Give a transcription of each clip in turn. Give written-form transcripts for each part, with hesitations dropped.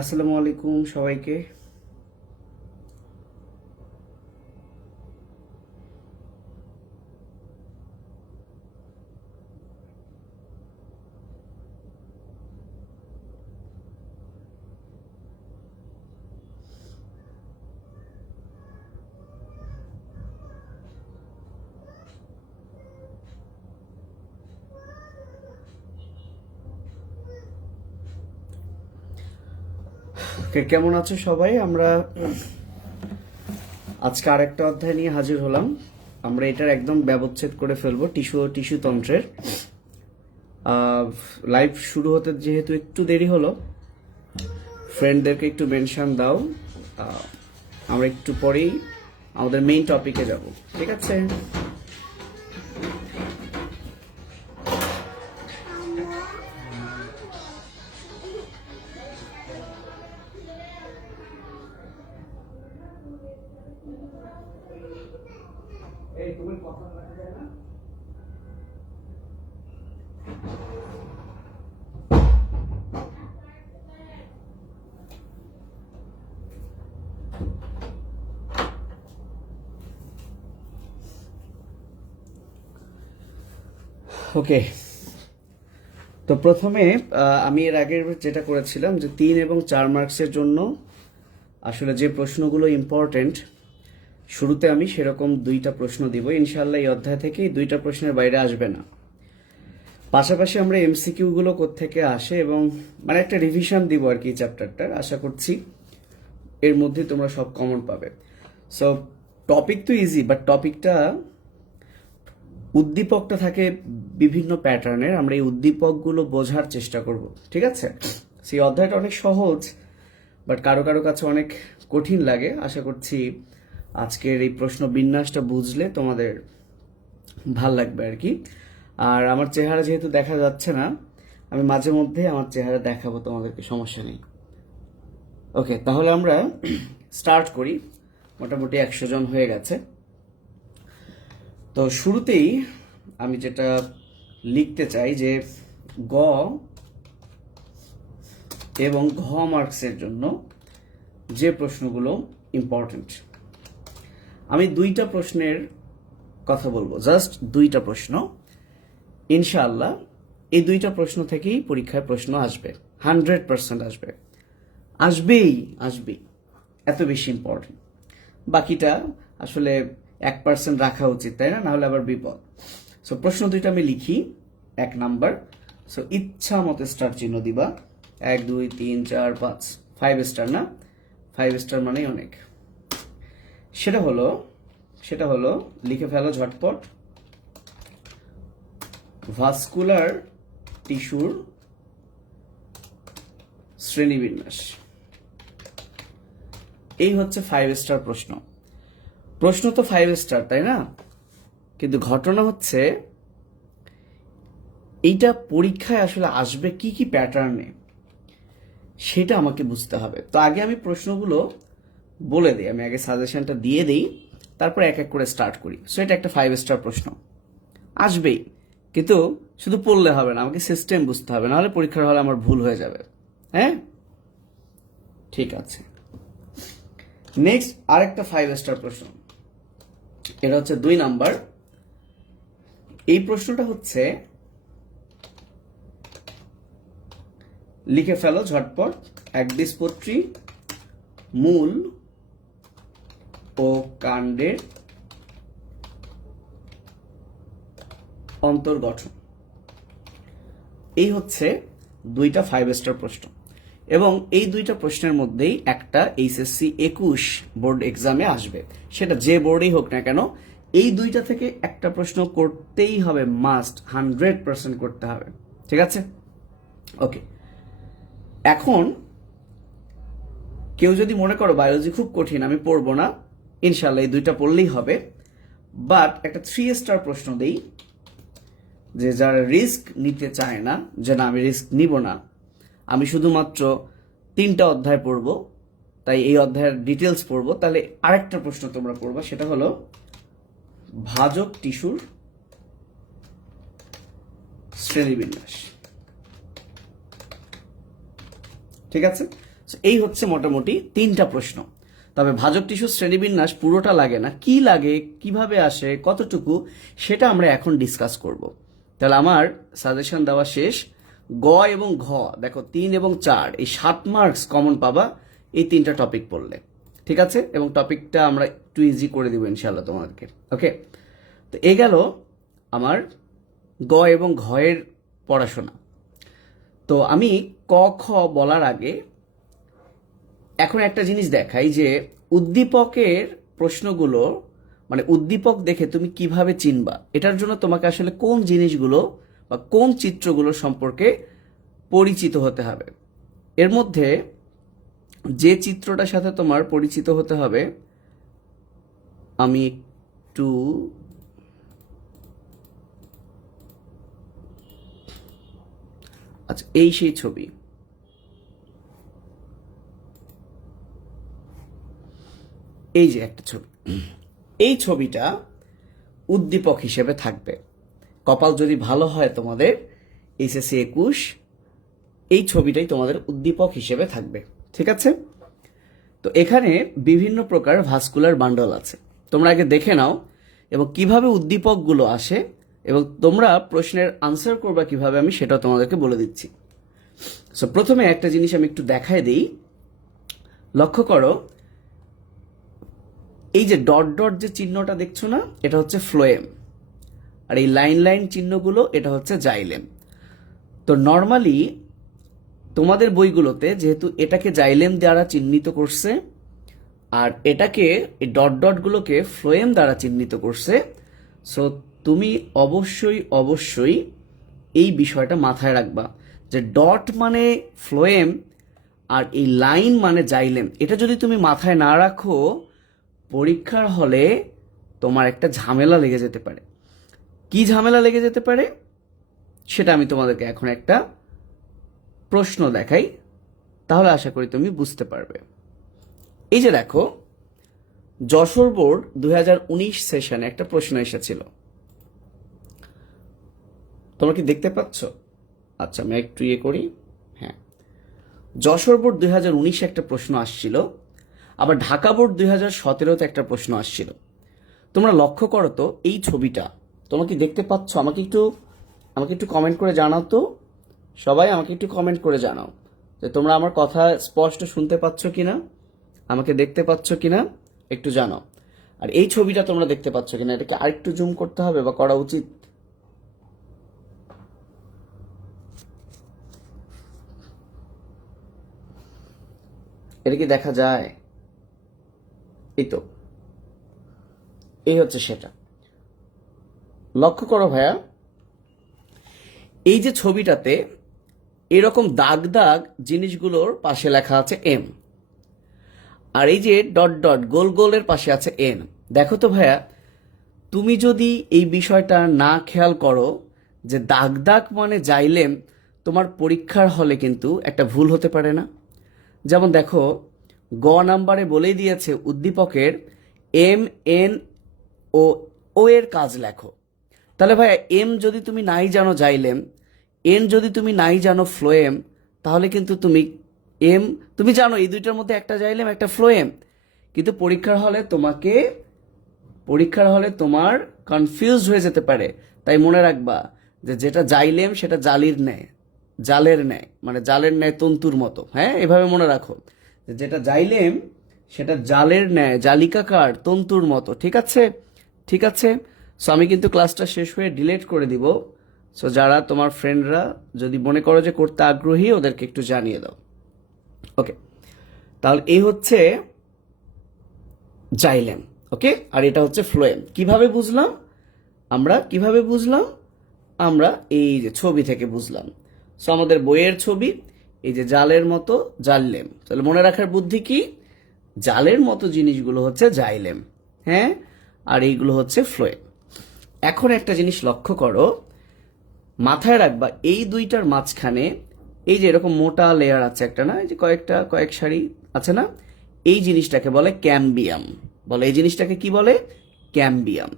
আসসালামু আলাইকুম সবাইকে। কেমন আছো সবাই? আমরা আজকে আরেকটা অধ্যায় নিয়ে হাজির হলাম। আমরা এটার একদম ব্যবচ্ছেদ করে ফেলবো টিস্যু তন্ত্রের। লাইভ শুরু হতে যেহেতু একটু দেরি হলো, ফ্রেন্ডদেরকে একটু মেনশন দাও। আমরা একটু পরেই আমাদের মেইন টপিকে যাব, ঠিক আছে? ওকে, তো প্রথমে আমি এর আগের যেটা করেছিলাম যে 3 এবং 4 মার্কসের জন্য আসলে যে প্রশ্নগুলো ইম্পর্টেন্ট, শুরুতে আমি সেরকম 2টা প্রশ্ন দিব ইনশাআল্লাহ। এই অধ্যায় থেকেই 2টা প্রশ্নের বাইরে আসবে না। পাশাপাশি আমরা এমসিকিউ গুলো কোত্থেকে আসে এবং মানে একটা রিভিশন দিব আর কি চ্যাপ্টারটার। আশা করছি এর মধ্যে তোমরা সব কমন পাবে। সো টপিক তো ইজি, বাট টপিকটা উদ্দীপকটা থাকে বিভিন্ন প্যাটার্নের। আমরা এই উদ্দীপকগুলো বোঝার চেষ্টা করব, ঠিক আছে? সেই অধ্যায়টা অনেক সহজ, বাট কারো কারো কাছে অনেক কঠিন লাগে। আশা করছি আজকের এই প্রশ্ন বিন্যাসটা বুঝলে তোমাদের ভাল লাগবে আর কি। আর আমার চেহারা যেহেতু দেখা যাচ্ছে না, আমি মাঝে মধ্যে আমার চেহারা দেখাবো তোমাদেরকে, সমস্যা নেই। ওকে, তাহলে আমরা স্টার্ট করি। মোটামুটি 100 জন হয়ে গেছে। তো শুরুতেই আমি যেটা লিখতে চাই যে গ এবং ঘ মার্কসের জন্য যে প্রশ্নগুলো ইম্পর্টেন্ট, আমি 2টা প্রশ্নের কথা বলবো, জাস্ট 2টা প্রশ্ন। ইনশাআল্লাহ এই 2টা প্রশ্ন থেকেই পরীক্ষায় প্রশ্ন আসবে, 100% আসবে, আসবেই, এত বেশি ইম্পর্টেন্ট। বাকিটা আসলে 1% রাখা উচিত, তাই না? নাহলে আবার বিপদ। সো প্রশ্ন 2টা আমি লিখি। 1 নাম্বার, সো ইচ্ছা মতো স্টার চিহ্ন দিবা। 1 2 3 4 5, 5 স্টার না? 5 স্টার মানেই অনেক। সেটা হলো লিখে ফেলো ঝটপট। ভাস্কুলার টিস্যুর শ্রেণীবিন্যাস। এই হচ্ছে 5 স্টার প্রশ্ন। প্রশ্ন তো 5 স্টার, তাই না? কিন্তু ঘটনা হচ্ছে এইটা পরীক্ষায় আসলে আসবে কি কি প্যাটার্নে, সেটা আমাকে বুঝতে হবে। তো আগে আমি প্রশ্নগুলো বলে দিই, আমি আগে সাজেশনটা দিয়ে দিই, তারপর এক এক করে স্টার্ট করি। সো এটা একটা 5 স্টার প্রশ্ন, আসবেই। কিন্তু শুধু পড়লে হবে না, আমাকে সিস্টেম বুঝতে হবে, নাহলে পরীক্ষার হলে আমার ভুল হয়ে যাবে। হ্যাঁ, ঠিক আছে। নেক্সট আরেকটা 5 স্টার প্রশ্ন, এটা হচ্ছে 2 নাম্বার। এই প্রশ্নটা হচ্ছে, লিখে ফেলো ঝটপট। একবীজপত্রী মূল ও কাণ্ডের অন্তর্গঠন। এই হচ্ছে 2টা 5 স্টার প্রশ্ন, এবং এই 2টা প্রশ্নের মধ্যেই একটা এইচএসসি 21 বোর্ড এক্সামে আসবে, সেটা যে বোর্ডেই হোক না কেন। এই 2টা থেকে একটা প্রশ্ন করতেই হবে, মাস্ট, 100% করতে হবে, ঠিক আছে? ওকে, এখন কেউ যদি মনে করো বায়োলজি খুব কঠিন, আমি পড়বো না, ইনশাল্লাহ এই 2টা পড়লেই হবে। বাট একটা 3 স্টার প্রশ্ন দেই, যে যারা রিস্ক নিতে চায় না, যে না আমি রিস্ক নিব না, আমি শুধুমাত্র 3টা অধ্যায় পড়ব, তাই এই অধ্যায়ের ডিটেলস পড়বো, তাহলে আরেকটা প্রশ্ন তোমরা পড়বা, সেটা হলো ভাজক টিস্যুর শ্রেণীবিন্যাস। ঠিক আছে? এই হচ্ছে মোটামুটি 3টা প্রশ্ন। তবে ভাজক টিস্যুর শ্রেণীবিন্যাস পুরোটা লাগে না, কি লাগে, কিভাবে আসে, কতটুকু, সেটা আমরা এখন ডিসকাস করব। তাহলে আমার সাজেশন দেওয়া শেষ। গ এবং ঘ দেখো 3 এবং 4 এই 7 মার্কস কমন পাবা এই 3টা টপিক পড়লে, ঠিক আছে? এবং টপিকটা আমরা একটু ইজি করে দিব ইনশাল্লাহ তোমাদেরকে। ওকে, তো এই গেল আমার গ এবং ঘ এর পড়াশোনা। তো আমি ক খ বলার আগে এখন একটা জিনিস দেখাই যে উদ্দীপকের প্রশ্নগুলো, মানে উদ্দীপক দেখে তুমি কিভাবে চিনবা, এটার জন্য তোমাকে আসলে কোন জিনিসগুলো বা কোন চিত্রগুলো সম্পর্কে পরিচিত হতে হবে। এর মধ্যে যে চিত্রটার সাথে তোমার পরিচিত হতে হবে, আমি একটু আচ্ছা, এই সেই ছবি। এই যে একটা ছবি, এই ছবিটা উদ্দীপক হিসেবে থাকবে। কপাল যদি ভালো হয় তোমাদের এইচএসসি 21, এই ছবিটাই তোমাদের উদ্দীপক হিসেবে থাকবে, ঠিক আছে? তো এখানে বিভিন্ন প্রকার ভাস্কুলার বান্ডল আছে, তোমরা আগে দেখে নাও এবং কিভাবে উদ্দীপকগুলো আসে এবং তোমরা প্রশ্নের আনসার করবা কিভাবে আমি সেটাও তোমাদেরকে বলে দিচ্ছি। সো প্রথমে একটা জিনিস আমি একটু দেখায় দিই। লক্ষ্য করো, এই যে ডট ডট যে চিহ্নটা দেখছো না, এটা হচ্ছে ফ্লোয়েম, আর এই লাইন লাইন চিহ্নগুলো এটা হচ্ছে জাইলেম। তো নর্মালি তোমাদের বইগুলোতে যেহেতু এটাকে জাইলেম দ্বারা চিহ্নিত করছে আর এটাকে এই ডট ডটগুলোকে ফ্লোয়েম দ্বারা চিহ্নিত করছে, সো তুমি অবশ্যই অবশ্যই এই বিষয়টা মাথায় রাখবা যে ডট মানে ফ্লোয়েম আর এই লাইন মানে জাইলেম। এটা যদি তুমি মাথায় না রাখো, পরীক্ষার হলে তোমার একটা ঝামেলা লেগে যেতে পারে। কি ঝামেলা লেগে যেতে পারে সেটা আমি তোমাদেরকে এখন একটা প্রশ্ন দেখাই, তাহলে আশা করি তুমি বুঝতে পারবে। এই যে দেখো, যশোর বোর্ড 2019 সেশনে একটা প্রশ্ন এসেছিল, তোমরা কি দেখতে পাচ্ছ? আচ্ছা, আমি একটু ইয়ে করি। হ্যাঁ, যশোর বোর্ড 2019 একটা প্রশ্ন আসছিল, আবার ঢাকা বোর্ড 2017তে একটা প্রশ্ন আসছিল। তোমরা লক্ষ্য করো তো এই ছবিটা, তোমরা কি দেখতে পাচ্ছ? আমাকে একটু কমেন্ট করে জানাও তো, সবাই আমাকে একটু কমেন্ট করে জানাও যে তোমরা আমার কথা স্পষ্ট শুনতে পাচ্ছ কিনা, আমাকে দেখতে পাচ্ছ কিনা, একটু জানাও। আর এই ছবিটা তোমরা দেখতে পাচ্ছ কিনা, এটাকে আরেকটু জুম করতে হবে বা করা উচিত? এটা কি দেখা যায়? এই তো, এই হচ্ছে সেটা। লক্ষ্য করো ভাইয়া, এই যে ছবিটাতে এরকম দাগ দাগ জিনিসগুলোর পাশে লেখা আছে এম, আর এই যে ডট ডট গোল গোলের পাশে আছে এন। দেখো তো ভাইয়া, তুমি যদি এই বিষয়টা না খেয়াল করো যে দাগ দাগ মানে জাইলেম, তোমার পরীক্ষার হলে কিন্তু একটা ভুল হতে পারে না? যেমন দেখো, গ নাম্বারে বলেই দিয়েছে উদ্দীপকের এম, এন ও ও এর কাজ লেখো। তাহলে ভাইয়া, এম যদি তুমি নাই জানো জাইলেম, এন যদি তুমি নাই জানো ফ্লোয়েম, তাহলে কিন্তু তুমি জানো এই দুইটার মধ্যে একটা জাইলেম একটা ফ্লোয়েম, কিন্তু পরীক্ষার হলে তোমার কনফিউজ হয়ে যেতে পারে। তাই মনে রাখবা যে যেটা জাইলেম সেটা জালের ন্যায়, মানে জালের ন্যায় তন্তুর মতো। হ্যাঁ, এভাবে মনে রাখো যে যেটা জাইলেম সেটা জালের ন্যায়, জালিকাকার তন্তুর মতো। ঠিক আছে, ঠিক আছে। সো আমি কিন্তু ক্লাসটা শেষ হয়ে ডিলিট করে দিব। সো যারা তোমার ফ্রেন্ডরা যদি মনে করো যে করতে আগ্রহী, ওদেরকে একটু জানিয়ে দাও। ওকে, তাহলে এই হচ্ছে জাইলেম। ওকে, আর এটা হচ্ছে ফ্লোয়েম। কিভাবে বুঝলাম আমরা এই যে ছবি থেকে বুঝলাম। সো আমাদের বইয়ের ছবি, এই যে জালের মতো জাইলেম। তাহলে মনে রাখার বুদ্ধি কি? জালের মতো জিনিসগুলো হচ্ছে জাইলেম, হ্যাঁ, আর এইগুলো হচ্ছে ফ্লোয়েম। এখন একটা জিনিস লক্ষ্য করো, মাথায় রাখবা এই দুইটার মাঝখানে এই যে এরকম মোটা লেয়ার আছে একটা, না, এই যে কয়েক সারি আছে না, এই জিনিসটাকে বলে ক্যাম্বিয়াম। এই জিনিসটাকে কি বলে? ক্যাম্বিয়াম।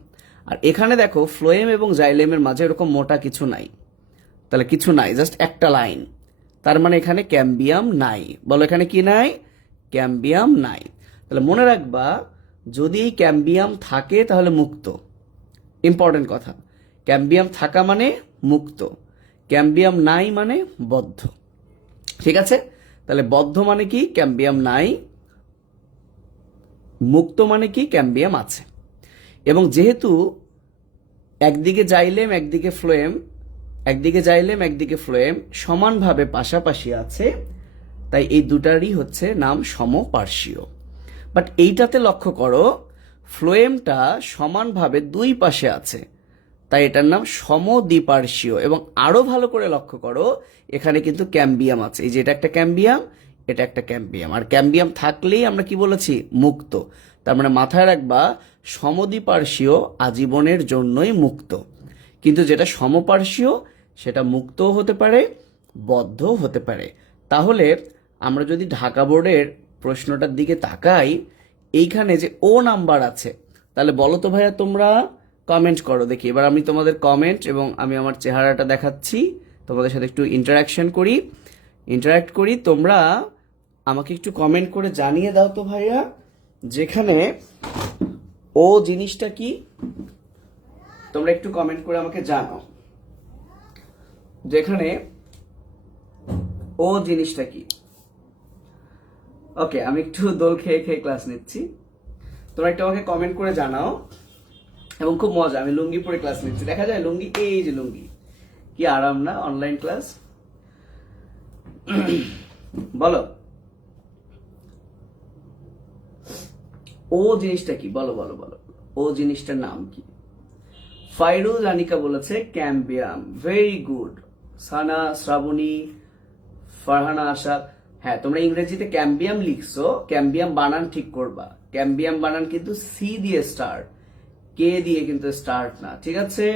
আর এখানে দেখো ফ্লোয়েম এবং জাইলেমের মাঝে এরকম মোটা কিছু নাই, তাহলে কিছু নাই, জাস্ট একটা লাইন। তার মানে এখানে ক্যাম্বিয়াম নাই। বলো এখানে কি নাই? ক্যাম্বিয়াম নাই। তাহলে মনে রাখবা, যদি এই ক্যাম্বিয়াম থাকে তাহলে মুক্ত। ইম্পর্টেন্ট কথা, ক্যাম্বিয়াম থাকা মানে মুক্ত, ক্যাম্বিয়াম নাই মানে বদ্ধ। ঠিক আছে? তাহলে বদ্ধ মানে কি? ক্যাম্বিয়াম নাই। মুক্ত মানে কি? ক্যাম্বিয়াম আছে। এবং যেহেতু একদিকে জাইলেম একদিকে ফ্লোয়েম, একদিকে জাইলেম একদিকে ফ্লোয়েম সমানভাবে পাশাপাশি আছে, তাই এই দুটারই হচ্ছে নাম সমপার্শ্বীয়। বাট এইটাতে লক্ষ্য করো, ফ্লোয়েমটা সমানভাবে দুই পাশে আছে, তাই এটার নাম সমদ্বিপার্শ্বীয়। এবং আরো ভালো করে লক্ষ্য করো, এখানে কিন্তু ক্যাম্বিয়াম আছে। এই যে এটা একটা ক্যাম্বিয়াম, এটা একটা ক্যাম্বিয়াম, আর ক্যাম্বিয়াম থাকলেই আমরা কি বলেছি? মুক্ত। তার মানে মাথায় রাখবা, সমদ্বিপার্শ্বীয় আজীবনের জন্যই মুক্ত, কিন্তু যেটা সমপার্শ্বীয় সেটা মুক্তও হতে পারে, বদ্ধও হতে পারে। তাহলে আমরা যদি ঢাকা বোর্ডের প্রশ্নটার দিকে তাকাই, এইখানে যে ও নাম্বার আছে, তাহলে বলো তো ভাইয়া, তোমরা কমেন্ট করো দেখি। এবার আমি তোমাদের কমেন্ট এবং আমি আমার চেহারাটা দেখাচ্ছি, তোমাদের সাথে একটু ইন্টারাক্ট করি। তোমরা আমাকে একটু কমেন্ট করে জানিয়ে দাও তো ভাইয়া, যেখানে ও জিনিসটা কি। তোমরা একটু কমেন্ট করে আমাকে জানাও যেখানে ও জিনিসটা কি। ওকে, আমি একটু দোল খেয়ে খেয়ে ক্লাস নিচ্ছি, তোমরা একটু আমাকে কমেন্ট করে জানাও। এবং খুব মজা, আমি লুঙ্গি পরে ক্লাস নিচ্ছি, দেখা যায় লুঙ্গি, এই যে লুঙ্গি, কি আরাম না অনলাইন ক্লাস। বলো ও জিনিসটা কি? বলো বলো বলো, ও জিনিসটার নাম কি? ফাইরুজ আনিকা বলেছে cambium. Very good. Sana, Srabani, Farhana, Asha. হ্যাঁ, তোমরা ইংরেজিতে ক্যাম্বিয়াম লিখছো, ক্যাম্বিয়াম বানান ঠিক করবা। ক্যাম্বিয়াম বানান কিন্তু সি দিয়ে স্টার্ট, কে দিয়ে কিন্তু স্টার্ট না। ঠিক আছে?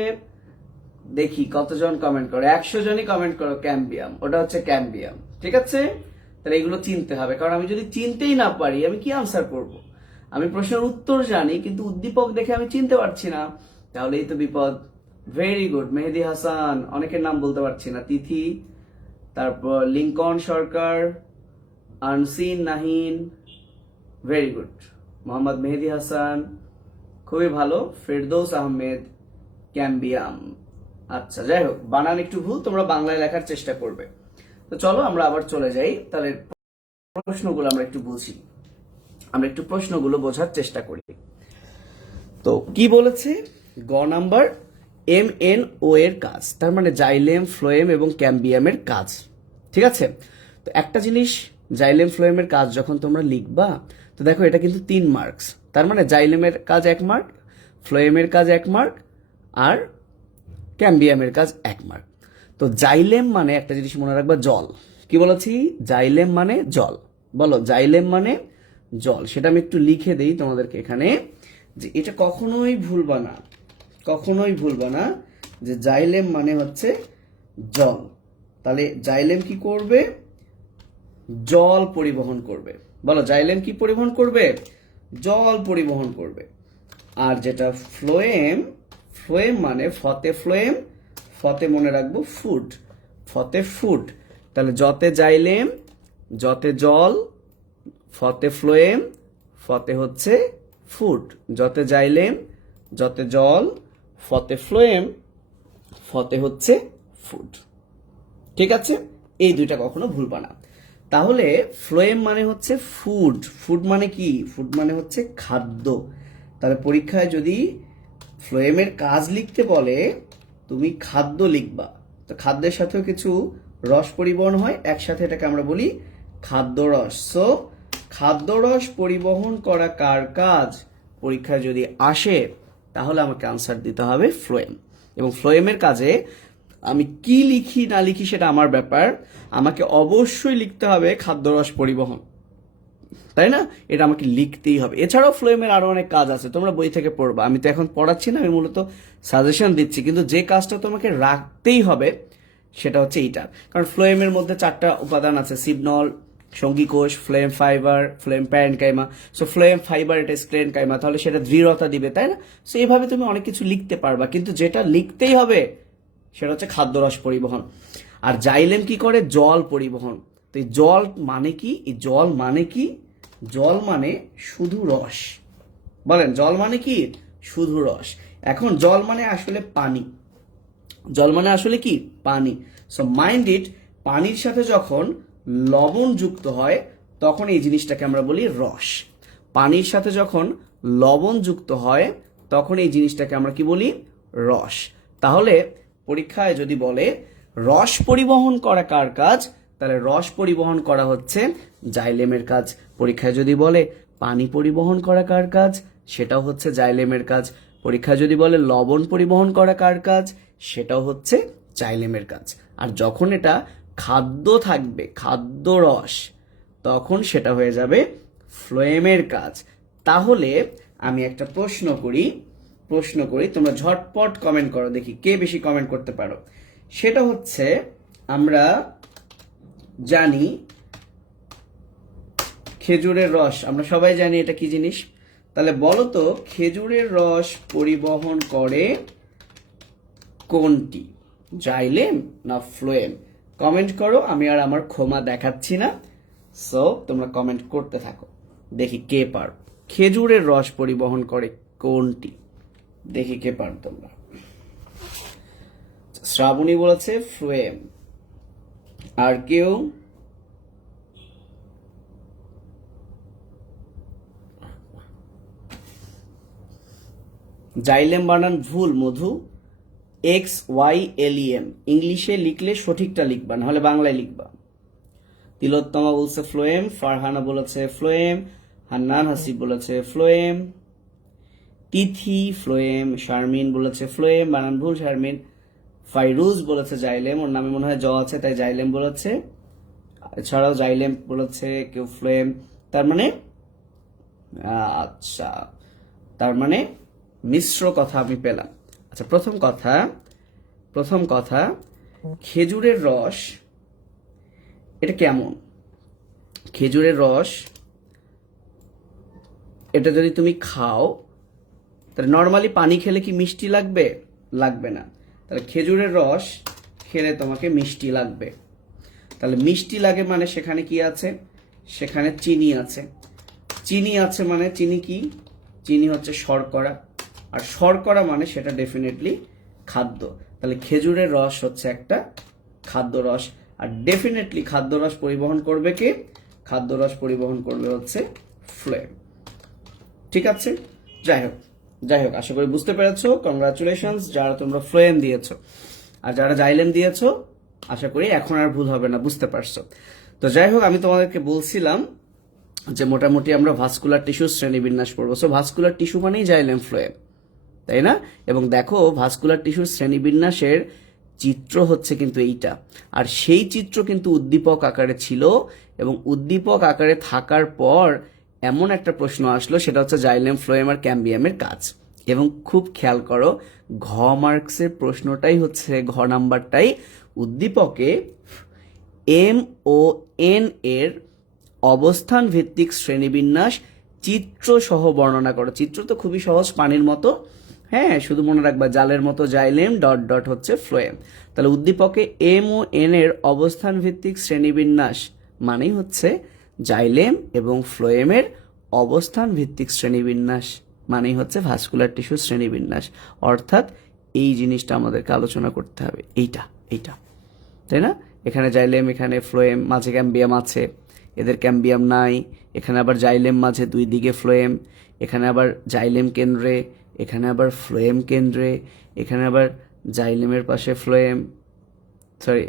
দেখি কতজন কমেন্ট করো। 100 জনই কমেন্ট করো ক্যাম্বিয়াম, ওটা হচ্ছে ক্যাম্বিয়াম। ঠিক আছে? তাহলে এগুলো চিনতে হবে, কারণ আমি যদি চিনতেই না পারি আমি কি আনসার করব? আমি প্রশ্নের উত্তর জানি কিন্তু উদ্দীপক দেখে আমি চিনতে পারছি না, তাহলে এই তো বিপদ। Very good. মেহেদি হাসান, অনেকের নাম বলতে পারছি না। তিথি, তারপর Lincoln Sarkar, Ansin Nahin, very good. Mohammad Mehedi Hasan, খুবই ভালো। ফেরদৌস আহমেদ, ক্যাম্বিয়াম। আচ্ছা, যাই হোক, বানান একটু ভুল, তোমরা বাংলায় লেখার চেষ্টা করবে। তো চলো আমরা আবার চলে যাই, তাহলে প্রশ্নগুলো আমরা একটু বুঝি, আমরা একটু প্রশ্নগুলো বোঝার চেষ্টা করি। তো কি বলেছে? গ নাম্বার, MnO এর কাজ, তার মানে জাইলেম, ফ্লোয়েম এবং ক্যাম্বিয়ামের কাজ। ঠিক আছে? তো একটা জিনিস, জাইলেম ফ্লোয়েমের কাজ যখন তোমরা লিখবা, তো দেখো এটা কিন্তু 3 মার্কস। তার মানে জাইলেমের কাজ 1 মার্ক, ফ্লোয়েমের কাজ 1 মার্ক, আর ক্যাম্বিয়ামের কাজ 1 মার্ক। তো জাইলেম মানে একটা জিনিস মনে রাখবা, জল। কি বলেছি? জাইলেম মানে জল। বলো, জাইলেম মানে জল। সেটা আমি একটু লিখে দেই তোমাদেরকে এখানে, যে এটা কখনোই ভুলবা না, কখনোই ভুলবা না যে জাইলেম মানে হচ্ছে জল। তাহলে জাইলেম কি করবে? জল পরিবহন করবে। বলো, জাইলেম কি পরিবহন করবে? জল পরিবহন করবে। আর যেটা ফ্লোয়েম, ফ্লোয়েম মানে ফতে ফ্লোয়েম, ফতে মনে রাখবো ফুড, ফতে ফুড। তাহলে যতে জাইলেম, যতে জল, ফতে ফ্লোয়েম, ফতে হচ্ছে ফুড। যতে জাইলেম, যতে জল, ফতে ফ্লোয়েম, ফতে হচ্ছে ফুড। ঠিক আছে? এই দুইটা কখনো ভুলবা না। তাহলে ফ্লোয়েম মানে হচ্ছে ফুড। ফুড মানে কি? ফুড মানে হচ্ছে খাদ্য। তাহলে পরীক্ষায় যদি ফ্লোয়েমের কাজ লিখতে বলে, তুমি খাদ্য লিখবা। তো খাদ্যের সাথেও কিছু রস পরিবহন হয়, একসাথে এটাকে আমরা বলি খাদ্যরস। সো খাদ্যরস পরিবহন করা কার কাজ পরীক্ষায় যদি আসে, তাহলে আমাকে আনসার দিতে হবে ফ্লোয়েম। এবং ফ্লোয়েমের কাজে আমি কি লিখি না লিখি সেটা আমার ব্যাপার, আমাকে অবশ্যই লিখতে হবে খাদ্যরস পরিবহন, তাই না? এটা আমাকে লিখতেই হবে। এছাড়াও ফ্লোয়েমের আরো অনেক কাজ আছে, তোমরা বই থেকে পড়বা। আমি তো এখন পড়াচ্ছি না, আমি মূলত সাজেশন দিচ্ছি। কিন্তু যে কাজটা তোমাকে রাখতেই হবে সেটা হচ্ছে এইটা, কারণ ফ্লোয়েমের মধ্যে 4টা উপাদান আছে: সিবনল, সঙ্গী কোষ, phloem fibre, phloem parenchyma. So phloem fibre এটা স্ক্লেরেনকাইমা, তাহলে সেটা দৃঢ়তা দিবে, তাই না? সো এইভাবে তুমি অনেক কিছু লিখতে পারবা, কিন্তু যেটা লিখতেই হবে সেটা হচ্ছে খাদ্যরস পরিবহন। আর জাইলেম কি করে? জল পরিবহন। তো এই জল মানে কি? এই জল মানে কি? জল মানে শুধু রস। বলেন, জল মানে কি? শুধু রস। এখন জল মানে আসলে পানি। জল মানে আসলে কি? পানি। সো মাইন্ড ইট, পানির সাথে যখন লবণ যুক্ত হয় তখন এই জিনিসটাকে আমরা বলি রস। পানির সাথে যখন লবণ যুক্ত হয় তখন এই জিনিসটাকে আমরা কি বলি? রস। তাহলে পরীক্ষায় যদি বলে রস পরিবহন করা কার কাজ, তাহলে রস পরিবহন করা হচ্ছে জাইলেমের কাজ। পরীক্ষায় যদি বলে পানি পরিবহন করা কার কাজ, সেটাও হচ্ছে জাইলেমের কাজ। পরীক্ষায় যদি বলে লবণ পরিবহন করা কার কাজ, সেটাও হচ্ছে জাইলেমের কাজ। আর যখন এটা খাদ্য থাকবে, খাদ্য রস, তখন সেটা হয়ে যাবে ফ্লোয়েমের কাজ। তাহলে আমি একটা প্রশ্ন করি, তোমরা ঝটপট কমেন্ট করো, দেখি কে বেশি কমেন্ট করতে পারো। সেটা হচ্ছে, আমরা জানি খেজুরের রস, আমরা সবাই জানি এটা কি জিনিস। তাহলে বলো তো, খেজুরের রস পরিবহন করে কোনটি, জাইলেম না ফ্লোয়েম? কমেন্ট করো, আমি আর আমার ক্ষমা দেখাচ্ছি না। সো তোমরা কমেন্ট করতে থাকো, দেখি কে পারো। খেজুরের রস পরিবহন করে কোনটি? দেখি কে পারো তোমরা। শ্রাবণী বলেছে ফ্লোয়েম। আর কেউ? জাইলেম বানান ভুল মধু, XYLEM। ইংলিশে লিখলে সঠিকটা লিখবা, নাহলে বাংলায় লিখবা। তিলোত্তমা বলছে ফ্লোয়েম, ফারহানা বলেছে ফ্লোয়েম, হান্নান হাসিব বলেছে ফ্লোয়েম, তিথি ফ্লোয়েম, শারমিন বলেছে ফ্লোয়েম, বানান ভুল শারমিন। ফাইরুজ বলেছে জাইলেম, ওর নামে মনে হয় জ আছে তাই জাইলেম বলেছে। এছাড়াও জাইলেম বলেছে কেউ ফ্লোয়েম। তার মানে আচ্ছা, তার মানে মিশ্র কথা আমি পেলাম। আচ্ছা, প্রথম কথা খেজুরের রস এটা কেমন? খেজুরের রস এটা যদি তুমি খাও, তাহলে নর্মালি পানি খেলে কি মিষ্টি লাগবে? লাগবে না। তাহলে খেজুরের রস খেলে তোমাকে মিষ্টি লাগবে। তাহলে মিষ্টি লাগে মানে সেখানে কি আছে? সেখানে চিনি আছে। চিনি আছে মানে চিনি কি? চিনি হচ্ছে শর্করা। আর শর্করা মানে সেটা ডেফিনেটলি খাদ্য। তাহলে খেজুরের রস হচ্ছে একটা খাদ্য রস। আর ডেফিনেটলি খাদ্য রস পরিবহন করবে কে? খাদ্য রস পরিবহন করবে হচ্ছে ফ্লোয়েম। ঠিক আছে? যাই হোক, আশা করি বুঝতে পেরেছো। কংগ্রাচুলেশনস যারা তোমরা ফ্লোয়েম দিয়েছো। আর যারা জাইলেম দিয়েছো, আশা করি এখন আর ভুল হবে না, বুঝতে পারছো। তো যাই হোক, আমি তোমাদেরকে বলছিলাম যে মোটামুটি আমরা ভাস্কুলার টিস্যু শ্রেণীবিন্যাস পড়বো। সো ভাস্কুলার টিস্যু মানেই জাইলেম ফ্লোয়েম, তাই না? এবং দেখো, ভাস্কুলার টিস্যুর শ্রেণীবিন্যাসের চিত্র হচ্ছে কিন্তু এইটা। আর সেই চিত্র কিন্তু উদ্দীপক আকারে ছিল, এবং উদ্দীপক আকারে থাকার পর এমন একটা প্রশ্ন আসলো, সেটা হচ্ছে জাইলেম, ফ্লোয়েম আর ক্যাম্বিয়ামের কাজ। এবং খুব খেয়াল করো, ঘ মার্কসের প্রশ্নটাই হচ্ছে, ঘ নাম্বারটাই উদ্দীপকে MON এর অবস্থান ভিত্তিক শ্রেণীবিন্যাস চিত্র সহ বর্ণনা করো। চিত্র তো খুবই সহজ, পানির মতো। হ্যাঁ, শুধু মনে রাখবা জালের মতো জাইলেম, ডট ডট হচ্ছে ফ্লোয়েম। তাহলে উদ্দীপকে MON এর অবস্থান ভিত্তিক শ্রেণীবিন্যাস মানেই হচ্ছে জাইলেম এবং ফ্লোয়েমের অবস্থান ভিত্তিক শ্রেণীবিন্যাস মানেই হচ্ছে ভাস্কুলার টিস্যু শ্রেণীবিন্যাস। অর্থাৎ এই জিনিসটা আমাদেরকে আলোচনা করতে হবে, এইটা, তাই না? এখানে জাইলেম, এখানে ফ্লোয়েম, মাঝে ক্যাম্বিয়াম আছে, এদের ক্যাম্বিয়াম নাই। এখানে আবার জাইলেম মাঝে, দুই দিকে ফ্লোয়েম। এখানে আবার জাইলেম কেন্দ্রে, এখানে আবার ফ্লোয়েম কেন্দ্রে, এখানে আবার জাইলেমের পাশে ফ্লোয়েম, সরি,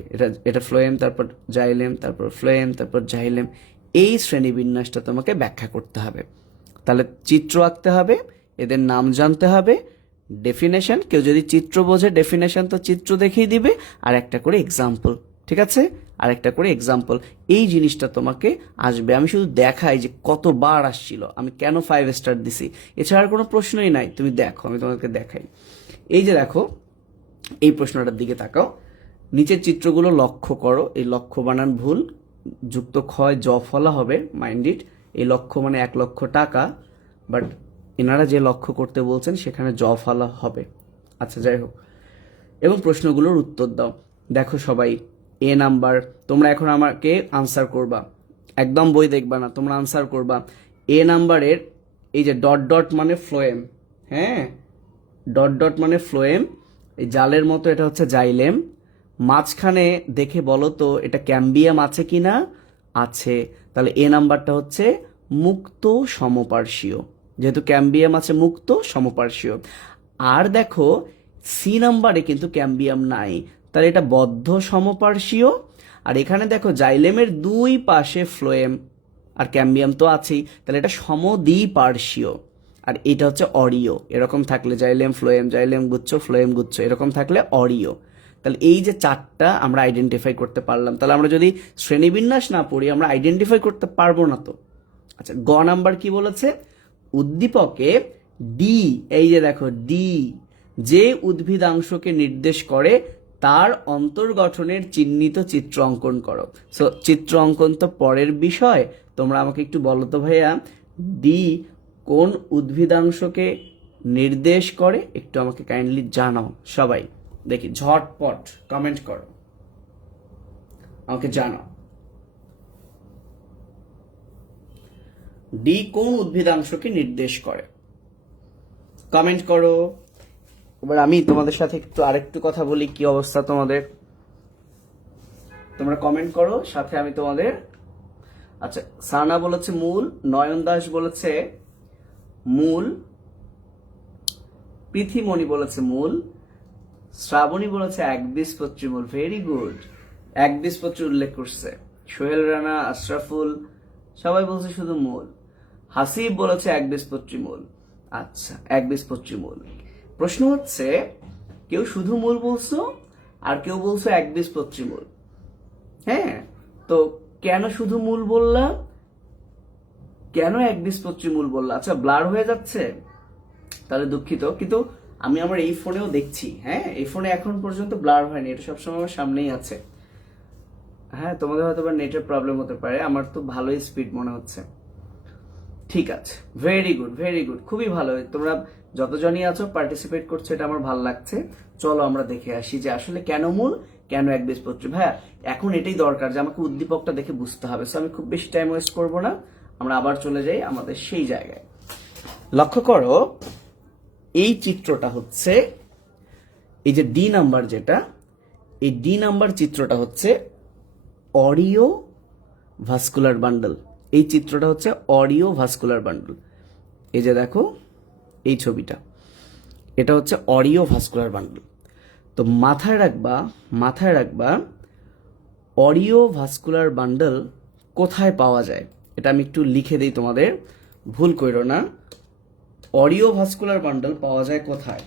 এটা ফ্লোয়েম, তারপর জাইলেম, তারপর ফ্লোয়েম, তারপর জাইলেম। এই শ্রেণীবিন্যাসটা তোমাকে ব্যাখ্যা করতে হবে। তাহলে চিত্র আঁকতে হবে, এদের নাম জানতে হবে, ডেফিনেশন। কেউ যদি চিত্র বোঝে, ডেফিনেশন তো চিত্র দেখিয়ে দিবে, আর একটা করে এক্সাম্পল। ঠিক আছে? আর একটা করে এক্সাম্পল। এই জিনিসটা তোমাকে আসবে। আমি শুধু দেখাই যে কতবার আসছিল, আমি কেন 5 স্টার দিছি, এছাড়া আর কোনো প্রশ্নই নাই। তুমি দেখো, আমি তোমাকে দেখাই। এই যে দেখো, এই প্রশ্নটার দিকে তাকাও, নিচের চিত্রগুলো লক্ষ্য করো। এই লক্ষ্য বানান ভুল, যুক্ত ক্ষয় জ ফলা হবে, মাইন্ড ইট। এই লক্ষ্য মানে 1 লক্ষ টাকা, বাট এনারা যে লক্ষ্য করতে বলছেন সেখানে জ ফলা হবে। আচ্ছা, যাই হোক, এবং প্রশ্নগুলোর উত্তর দাও। দেখো সবাই, এ নাম্বার। তোমরা এখন আমাকে আনসার করবা, একদম বই দেখবা না, তোমরা আনসার করবা। এ নাম্বারের এই যে ডট ডট মানে ফ্লোয়েম, হ্যাঁ ডট ডট মানে ফ্লোয়েম, এই জালের মতো এটা হচ্ছে জাইলেম। মাঝখানে দেখে বলো তো এটা ক্যাম্বিয়াম আছে কি না, আছে, তাহলে এ নাম্বারটা হচ্ছে মুক্ত সমপার্শ্বীয়, যেহেতু ক্যাম্বিয়াম আছে মুক্ত সমপার্শ্বীয়। আর দেখো সি নাম্বারে কিন্তু ক্যাম্বিয়াম নাই, তাহলে এটা বদ্ধ সমপার্শ্বীয়। আর এখানে দেখো জাইলেমের দুই পাশে ফ্লোয়েম আর ক্যাম্বিয়াম তো আছেই, তাহলে এটা সমদ্বিপার্শ্বীয়। আর এটা হচ্ছে অরিও, এরকম থাকলে জাইলেম ফ্লোয়েম, জাইলেম গুচ্ছ ফ্লোয়েম গুচ্ছ, এরকম থাকলে অরিও। তাহলে এই যে চারটা আমরা আইডেন্টিফাই করতে পারলাম, তাহলে আমরা যদি শ্রেণীবিন্যাস না পড়ি আমরা আইডেন্টিফাই করতে পারবো না তো। আচ্ছা, গ নাম্বার কি বলেছে, উদ্দীপকে ডি, এই যে দেখো ডি, যে উদ্ভিদাংশকে নির্দেশ করে তার অন্তর্গঠনের চিহ্নিত চিত্র অঙ্কন করো। সো চিত্র অঙ্কন তো পরের বিষয়, তোমরা আমাকে একটু বলো তো ভাইয়া ডি কোন উদ্ভিদাংশকে নির্দেশ করে, একটু আমাকে কাইন্ডলি জানাও সবাই, দেখি ঝটপট কমেন্ট করো, আমাকে জানাও ডি কোন উদ্ভিদাংশকে নির্দেশ করে, কমেন্ট করো। এবার আমি তোমাদের সাথে একটু আরেকটু কথা বলি, কি অবস্থা তোমাদের, তোমরা কমেন্ট করো, সাথে আমি তোমাদের। আচ্ছা, সানা বলেছে মূল, নয়ন দাস বলেছে মূল, পৃথিমণি বলেছে মূল, শ্রাবণী বলেছে একবীজপত্রী মূল, ভেরি গুড, একবীজপত্রী উল্লেখ করছে। সোহেল রানা, আশরাফুল সবাই বলছে শুধু মূল। হাসিব বলেছে একবীজপত্রী মূল। আচ্ছা, একবীজপত্রী মূল। প্রশ্ন হচ্ছে কেউ শুধু মূল বলছো আর কেউ বলছো একবীজপত্রী মূল। হ্যাঁ, তো কেন শুধু মূল বললাম, কেন একবীজপত্রী মূল বললাম? আচ্ছা, ব্লার হয়ে যাচ্ছে, তাহলে দুঃখিত, কিন্তু আমি আমার এই ফোনেও দেখছি, হ্যাঁ এই ফোনে এখন পর্যন্ত ব্লার হয়নি, এটা সবসময় আমার সামনেই আছে। হ্যাঁ, তোমাদের হয়তো বা নেটের প্রবলেম হতে পারে, আমার তো ভালোই স্পিড মনে হচ্ছে। ঠিক আছে, ভেরি গুড ভেরি গুড, খুবই ভালো, তোমরা যতজনই আছো পার্টিসিপেট করছো, এটা আমার ভালো লাগছে। চলো আমরা দেখে আসি যে আসলে কেন মূল, কেন একবীজপত্রী। ভাইয়া এখন এটাই দরকার যে আমাকে উদ্দীপকটা দেখে বুঝতে হবে, সো আমি খুব বেশি টাইম ওয়েস্ট করবো না, আমরা আবার চলে যাই আমাদের সেই জায়গায়। লক্ষ্য করো এই চিত্রটা হচ্ছে, এই যে ডি নাম্বার যেটা, এই ডি নাম্বার চিত্রটা হচ্ছে অরিও ভাস্কুলার বান্ডল। এই চিত্রটা হচ্ছে অরিও ভাস্কুলার বান্ডল। এই যে দেখো এই ছবিটা, এটা হচ্ছে অরিও ভাস্কুলার বান্ডল। তো মাথায় রাখবা, মাথায় রাখবা অরিও ভাস্কুলার বান্ডল কোথায় পাওয়া যায়, এটা আমি একটু লিখে দিই তোমাদের, ভুল করো না। অরিও ভাস্কুলার বান্ডল পাওয়া যায় কোথায়,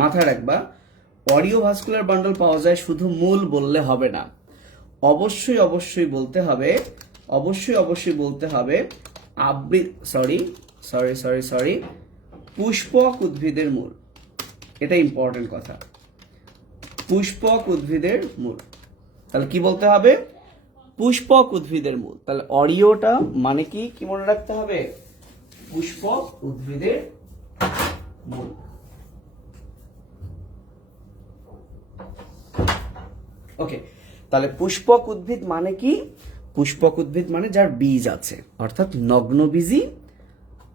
মাথায় রাখবা অরিও ভাস্কুলার বান্ডল পাওয়া যায় শুধু মূল বললে হবে না, অবশ্যই অবশ্যই বলতে হবে, অবশ্যই অবশ্যই বলতে হবে পুষ্পক উদ্ভিদের মূল, এটা ইম্পর্টেন্ট কথা, পুষ্পক উদ্ভিদের মূল। তাহলে কি বলতে হবে, পুষ্পক উদ্ভিদের মূল। তাহলে অরিওটা মানে কি কি মনে রাখতে হবে, পুষ্পক উদ্ভিদের মূল। ওকে, তাহলে পুষ্পক উদ্ভিদ মানে কি, পুষ্পক উদ্ভিদ মানে যার বীজ আছে, অর্থাৎ নগ্নবীজী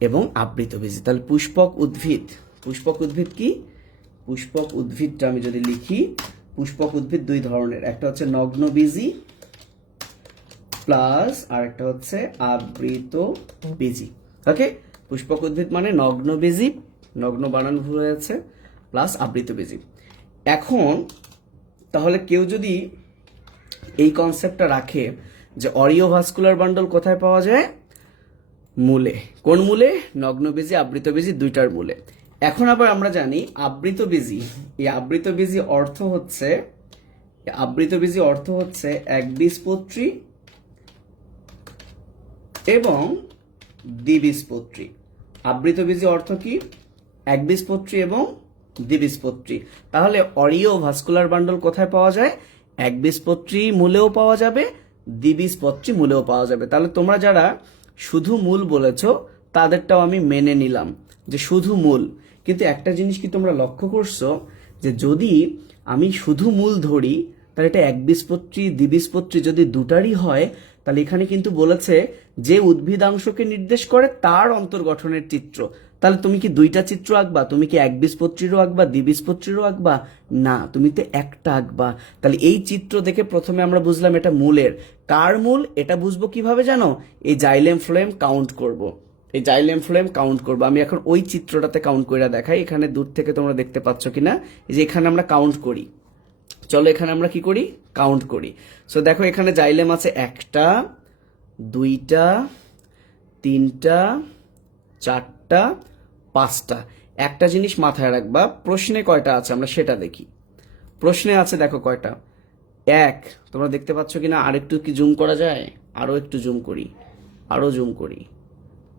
এবং আবৃতবীজী। তাহলে পুষ্পক উদ্ভিদ, পুষ্পক উদ্ভিদ কি, পুষ্পক উদ্ভিদটা আমি যদি লিখি, পুষ্পক উদ্ভিদ দুই ধরনের, একটা হচ্ছে নগ্নবীজী প্লাস আর একটা হচ্ছে আবৃতবীজী। ওকে, পুষ্পক উদ্ভিদ মানে নগ্নবীজী, নগ্ন বানান ভুল হয়েছে, প্লাস আবৃতবীজী। এখন তাহলে কেউ যদি এই কনসেপ্টটা রাখে যে অরিও ভাস্কুলার বান্ডল কোথায় পাওয়া যায়, মূলে। কোন মূলে, নগ্নবীজী আবৃতবীজী দুইটার মূলে। এখন আবার আমরা জানি আবৃতবীজী, এই আবৃতবীজী অর্থ হচ্ছে, আবৃতবীজী অর্থ হচ্ছে একবীজপত্রী এবং দ্বিবীজপত্রী। আবৃতবীজী অর্থ কি, একবীজপত্রী এবং দ্বিবীজপত্রী। তাহলে অরিও ভাস্কুলার বান্ডল কোথায় পাওয়া যায়, একবীজপত্রী মূলেও পাওয়া যাবে, দ্বিবীজপত্রী মূলেও পাওয়া যাবে। তাহলে তোমরা যারা শুধু মূল বলেছো তাদেরটাও আমি মেনে নিলাম যে শুধু মূল, কিন্তু একটা জিনিস কি তোমরা লক্ষ্য করছো যে যদি আমি শুধু মূল ধরি তাহলে এটা একবীজপত্রী দ্বিবীজপত্রী যদি দুটারই হয়, তাহলে এখানে কিন্তু বলেছে যে উদ্ভিদাংশকে নির্দেশ করে তার অন্তর্গঠনের চিত্র। তাহলে তুমি কি দুইটা চিত্র আঁকবা? তুমি কি একবীজপত্রীরও আঁকবা, দ্বিবীজপত্রীরও আঁকবা? না, তুমি তো একটা আঁকবা। তাহলে এই চিত্র দেখে প্রথমে আমরা বুঝলাম এটা মূলের। কার মূল এটা বুঝবো কিভাবে জানো? এই জাইলেম ফ্লোয়েম কাউন্ট করব। এই জাইলেম ফ্লোয়েম কাউন্ট করবো। আমি এখন ওই চিত্রটাতে কাউন্ট করে দেখাই, এখানে দূর থেকে তোমরা দেখতে পাচ্ছ কিনা। এই যে এখানে আমরা কাউন্ট করি, চলো এখানে আমরা কি করি, কাউন্ট করি। সো দেখো এখানে জাইলেম আছে একটা, দুইটা, তিনটা, চারটা, পাঁচটা। একটা জিনিস মাথায় রাখবা, প্রশ্নে কয়টা আছে আমরা সেটা দেখি। প্রশ্নে আছে দেখো কয়টা, এক। তোমরা দেখতে পাচ্ছ কিনা? আরেকটু কি জুম করা যায়? আরো একটু জুম করি, আরো জুম করি।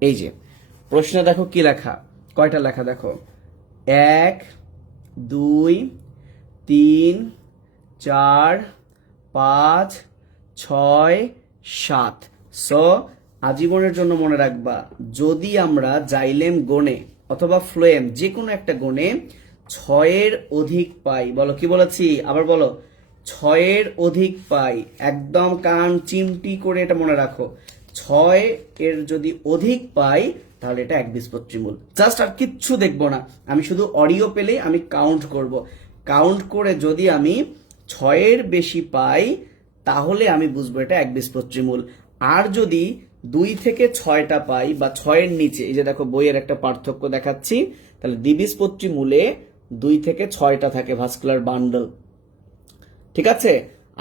এই যে প্রশ্নে দেখো কি লেখা, কয়টা লেখা দেখো, 1 2 3 4 5 6 7। সো আজীবনের জন্য মনে রাখবা, যদি আমরা জাইলেম গণে অথবা ফ্লোয়েম যে কোনো একটা গণে 6-এর অধিক পাই, বলো কি বলেছি, আবার বলো, 6-এর অধিক পাই, একদম কান চিমটি করে এটা মনে রাখো, 6-এর যদি অধিক পাই তাহলে এটা একবীজপত্রী মূল। জাস্ট আর কিচ্ছু দেখবো না, আমি শুধু অডিও পেলেই আমি কাউন্ট করব। কাউন্ট করে যদি আমি 6-এর বেশি পাই তাহলে আমি বুঝবো এটা একবীজপত্রী মূল। আর যদি 2 থেকে 6টা পাই বা 6-এর নিচে, এই যে দেখো বইয়ের একটা পার্থক্য দেখাচ্ছি, তাহলে দ্বিবীজপত্রী মূলে 2 থেকে 6টা থাকে ভাস্কুলার বান্ডল, ঠিক আছে?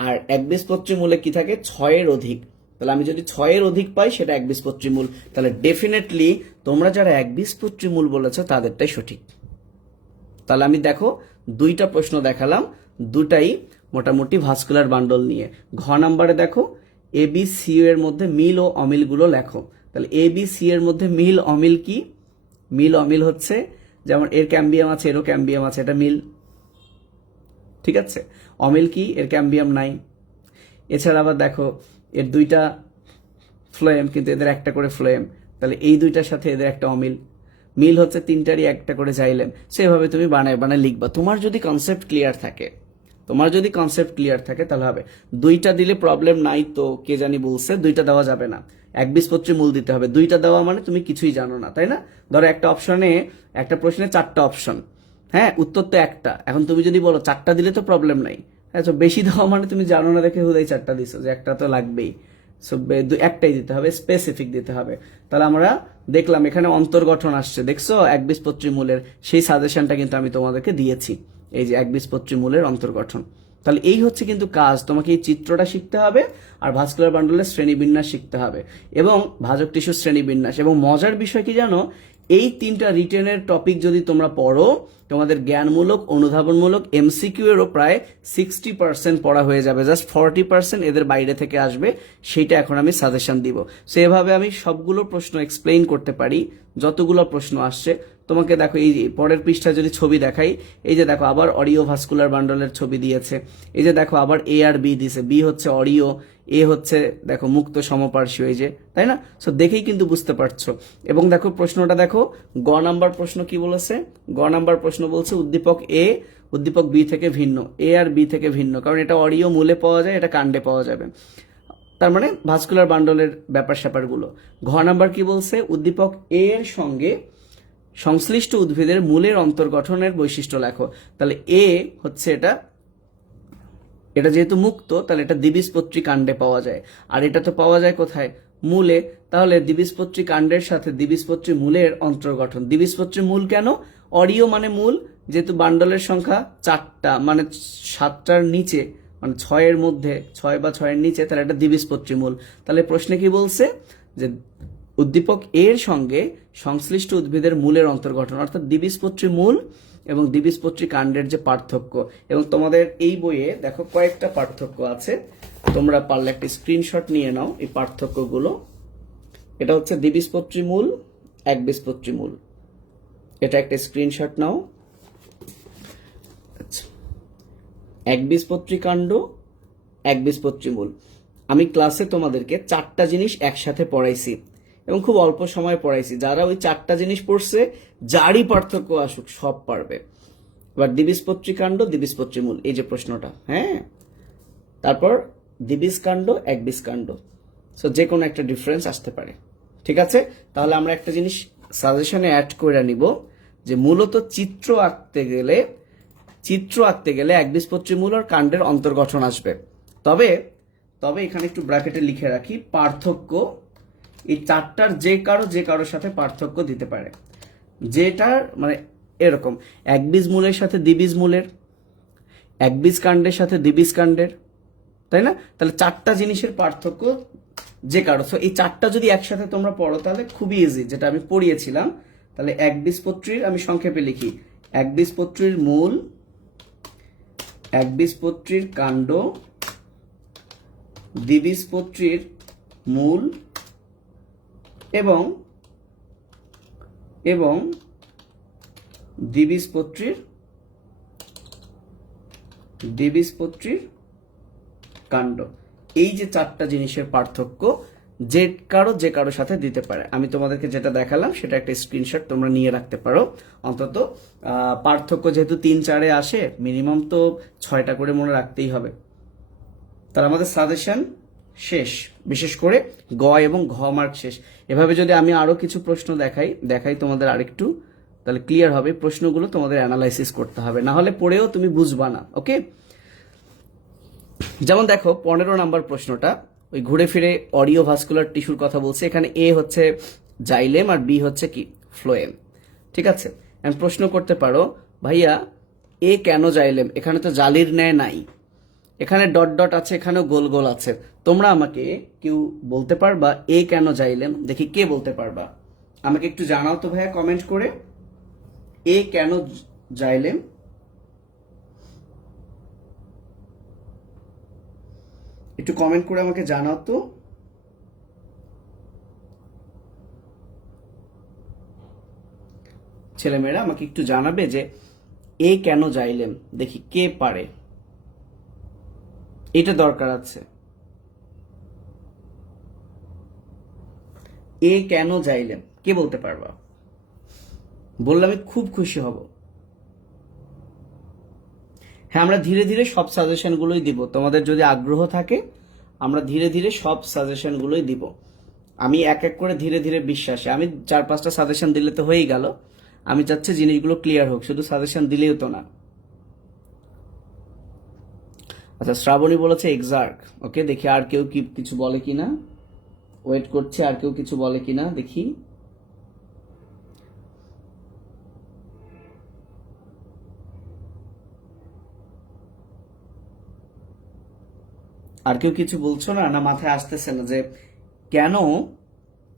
আর একবীজপত্রী মূলে কি থাকে, 6-এর অধিক। তাহলে আমি যদি 6-এর অধিক পাই সেটা একবীজপত্রী মূল। তাহলে ডেফিনেটলি তোমরা যারা একবীজপত্রী মূল বলেছো তাদেরটাই সঠিক। তাহলে আমি দেখো 2টা প্রশ্ন দেখালাম, দুটাই মোটামুটি ভাস্কুলার বান্ডল নিয়ে। ঘ নাম্বারে দেখো এ বি সি এর মধ্যে মিল ও অমিলগুলো লেখো। তাহলে এ বি সি এর মধ্যে মিল অমিল কি? মিল অমিল হচ্ছে যেমন এর ক্যাম্বিয়াম আছে এরও ক্যাম্বিয়াম আছে, এটা মিল, ঠিক আছে? অমিল কি? এর ক্যাম্বিয়াম নাই। এছাড়া আবার দেখো এর 2টা ফ্লোয়েম কিন্তু এদের একটা করে ফ্লোয়েম, তাহলে এই 2টার সাথে এদের একটা অমিল। মিল হচ্ছে 3টারই একটা করে জাইলেম। সেভাবে তুমি বানায় বানায় লিখবা। তোমার যদি কনসেপ্ট ক্লিয়ার থাকে, তাহলে হবে। 2টা দিলে প্রবলেম নাই তো, কে জানি বলছে 2টা দেওয়া যাবে না, একবীজপত্রী মূল দিতে হবে। 2টা দেওয়া মানে তুমি কিছুই জানো না, তাই না? ধরো একটা অপশনে, একটা প্রশ্নে 4টা অপশন, হ্যাঁ, উত্তর তো একটা। এখন তুমি যদি বলো 4টা দিলে তো প্রবলেম নাই, হ্যাঁ, তো বেশি দেওয়া মানে তুমি জানো না দেখে হুদাই 4টা দিছো, যে একটা তো লাগবেই। সো একটাই দিতে হবে, স্পেসিফিক দিতে হবে। তাহলে আমরা দেখলাম এখানে অন্তর্গঠন আসছে, দেখছো একবীজপত্রী মূলের, সেই সাজেশনটা কিন্তু আমি তোমাদেরকে দিয়েছি, এই যে একবীজপত্রী মূলের অন্তর্গঠন। তাহলে এই হচ্ছে কিন্তু কাজ, তোমাকে এই চিত্রটা শিখতে হবে আর ভাস্কুলার বান্ডলের শ্রেণীবিন্যাস শিখতে হবে এবং ভাজক টিস্যুর শ্রেণীবিন্যাস। এবং মজার বিষয় কি জানো, এই 3টা রিটেনের টপিক যদি তোমরা পড়ো, তোমাদের জ্ঞানমূলক, অনুধাবনমূলক, এমসিকিউ এরও প্রায় 60% পড়া হয়ে যাবে। জাস্ট 40% এদের বাইরে থেকে আসবে, সেইটা এখন আমি সাজেশন দিব। সো এভাবে আমি সবগুলো প্রশ্ন এক্সপ্লেইন করতে পারি, যতগুলো প্রশ্ন আসছে। তোমাকে দেখো এই যে পরের পৃষ্ঠায় যদি ছবি দেখাই, এই যে দেখো আবার অরিও ভাস্কুলার বান্ডলের ছবি দিয়েছে। এই যে দেখো আবার এ আর বি দিয়েছে, বি হচ্ছে অরিও, এ হচ্ছে দেখো মুক্ত সমপার্শ্বীয়, এই যে, তাই না? সো দেখেই কিন্তু বুঝতে পারছো। এবং দেখো প্রশ্নটা দেখো, গ নাম্বার প্রশ্ন কি বলেছে? গ নাম্বার প্রশ্ন বলছে উদ্দীপক এ উদ্দীপক বি থেকে ভিন্ন, এ আর বি থেকে ভিন্ন, কারণ এটা অরিও মূলে পাওয়া যায়, এটা কাণ্ডে পাওয়া যাবে, তার মানে ভাস্কুলার বান্ডলের ব্যাপার স্যাপারগুলো। ঘ নাম্বার কি বলছে? উদ্দীপক এ এর সঙ্গে সংশ্লিষ্ট উদ্ভিদের মূলের অন্তর্গঠনের বৈশিষ্ট্য লেখো। তাহলে এ হচ্ছে এটা যেহেতু মুক্ত, তাহলে এটা দ্বিবীজপত্রী কাণ্ডে পাওয়া যায়, আর এটা তো পাওয়া যায় কোথায়? মূলে। তাহলে দ্বিবীজপত্রী কাণ্ডের সাথে দ্বিবীজপত্রী মূলের অন্তর্গঠন। দ্বিবীজপত্রী মূল কেন? অরিও মানে মূল, যেহেতু বান্ডলের সংখ্যা 4টা, মানে 7টার নিচে, মানে 6-এর মধ্যে, 6 বা 6-এর নিচে, তাহলে এটা দ্বিবীজপত্রী মূল। তাহলে প্রশ্নে কি বলছে? যে উদ্দীপক এর সঙ্গে সংশ্লিষ্ট উদ্ভিদের মূলের অন্তর্গঠন, অর্থাৎ দ্বিবীজপত্রী মূল এবং দ্বিবীজপত্রী কাণ্ডের যে পার্থক্য। এবং তোমাদের এই বইয়ে দেখো কয়েকটা পার্থক্য আছে, তোমরা পারলে একটা স্ক্রিনশট নিয়ে নাও এই পার্থক্যগুলো। এটা হচ্ছে দ্বিবীজপত্রী মূল, একবীজপত্রী মূল, এটা একটা স্ক্রিনশট নাও। একবীজপত্রী কাণ্ড, একবীজপত্রী মূল। আমি ক্লাসে তোমাদেরকে 4টা জিনিস একসাথে পড়াইছি এবং খুব অল্প সময় পড়াইছি। যারা ওই 4টা জিনিস পড়ছে, যারই পার্থক্য আসুক সব পারবে। এবার দ্বিবীজপত্রী কাণ্ড, দ্বিবীজপত্রী মূল, এই যে প্রশ্নটা, হ্যাঁ, তারপর দ্বিবীজকাণ্ড একবীজকাণ্ড। সো যে কোনো একটা ডিফারেন্স আসতে পারে। ঠিক আছে, তাহলে আমরা একটা জিনিস সাজেশনে অ্যাড করে নিব যে মূলত চিত্র আঁকতে গেলে একবীজপত্রী মূল আর কাণ্ডের অন্তর্গঠন আসবে। তবে তবে এখানে একটু ব্র্যাকেটে লিখে রাখি, পার্থক্য এই চারটার যে কারোর সাথে পার্থক্য দিতে পারে। যেটার মানে এরকম একবীজ মূলের সাথে দ্বিবীজ মূলের, একবীজ কাণ্ডের সাথে দ্বিবীজ কাণ্ডের, তাই না? তাহলে চারটা জিনিসের পার্থক্য যে কারো। সো এই চারটা যদি একসাথে তোমরা পড়ো তাহলে খুবই ইজি, যেটা আমি পড়িয়েছিলাম। তাহলে একবীজপত্রীর আমি সংক্ষেপে লিখি, একবীজপত্রীর মূল, একবীজপত্রীর কাণ্ড, দ্বিবীজপত্রীর মূল এবং দ্বিবীজপত্রীর কাণ্ড। এই যে চারটা জিনিসের পার্থক্য যে কারো সাথে দিতে পারে। আমি তোমাদেরকে যেটা দেখালাম সেটা একটা স্ক্রিনশট তোমরা নিয়ে রাখতে পারো। অন্তত পার্থক্য যেহেতু 3-4-এ আসে, মিনিমাম তো 6টা করে মনে রাখতেই হবে। তাহলে আমাদের সাজেশন শেষ, বিশেষ করে গ এবং ঘ মার্ক শেষ। এভাবে যদি আমি আরো কিছু প্রশ্ন দেখাই তোমাদের আরেকটু, তাহলে ক্লিয়ার হবে। প্রশ্নগুলো তোমাদের অ্যানালাইসিস করতে হবে, না হলে পড়েও তুমি বুঝবা না। ওকে, যেমন দেখো 15 নাম্বার প্রশ্নটা ওই ঘুরে ফিরে অডিও ভাস্কুলার টিস্যুর কথা বলছে। এখানে এ হচ্ছে জাইলেম আর বি হচ্ছে কি ফ্লোয়েম। ঠিক আছে, আমি প্রশ্ন করতে পারো, ভাইয়া এ কেন জাইলেম? এখানে তো জালির ন্যায় নাই, এখানে ডট ডট আছে, এখানেও গোল গোল আছে। তোমরা আমাকে কেউ বলতে পারবা এ কেন জাইলেম? দেখি কে বলতে পারবা, আমাকে একটু জানাও তো ভাইয়া কমেন্ট করে, এ কেন জাইলেম? একটু কমেন্ট করে আমাকে জানাও তো। ছেলেমেয়েরা আমাকে একটু জানাবে যে এ কেন জাইলেম, দেখি কে পারে, এটা দরকার আছে। এ কেন জাইলেম কে বলতে পারবা? বললে আমি খুব খুশি হব। হ্যাঁ, আমরা ধীরে ধীরে সব সাজেশনগুলোই দিব। তোমাদের যদি আগ্রহ থাকে আমরা ধীরে ধীরে সব সাজেশনগুলোই দিব। আমি এক এক করে ধীরে ধীরে বিশ্বাসে, আমি 4-5টা সাজেশন দিলে তো হয়েই গেল। আমি চাচ্ছি জিনিসগুলো ক্লিয়ার হোক, শুধু সাজেশন দিলেও তো না। আচ্ছা, শ্রাবণী বলেছে এক্সাক্ট। ওকে, দেখি আর কেউ কি কিছু বলে কিনা, ওয়েট করছে আর কেউ কিছু বলে কিনা দেখি। আর কেউ কিছু বলছো না? না মাথায় আসতেছে না যে কেন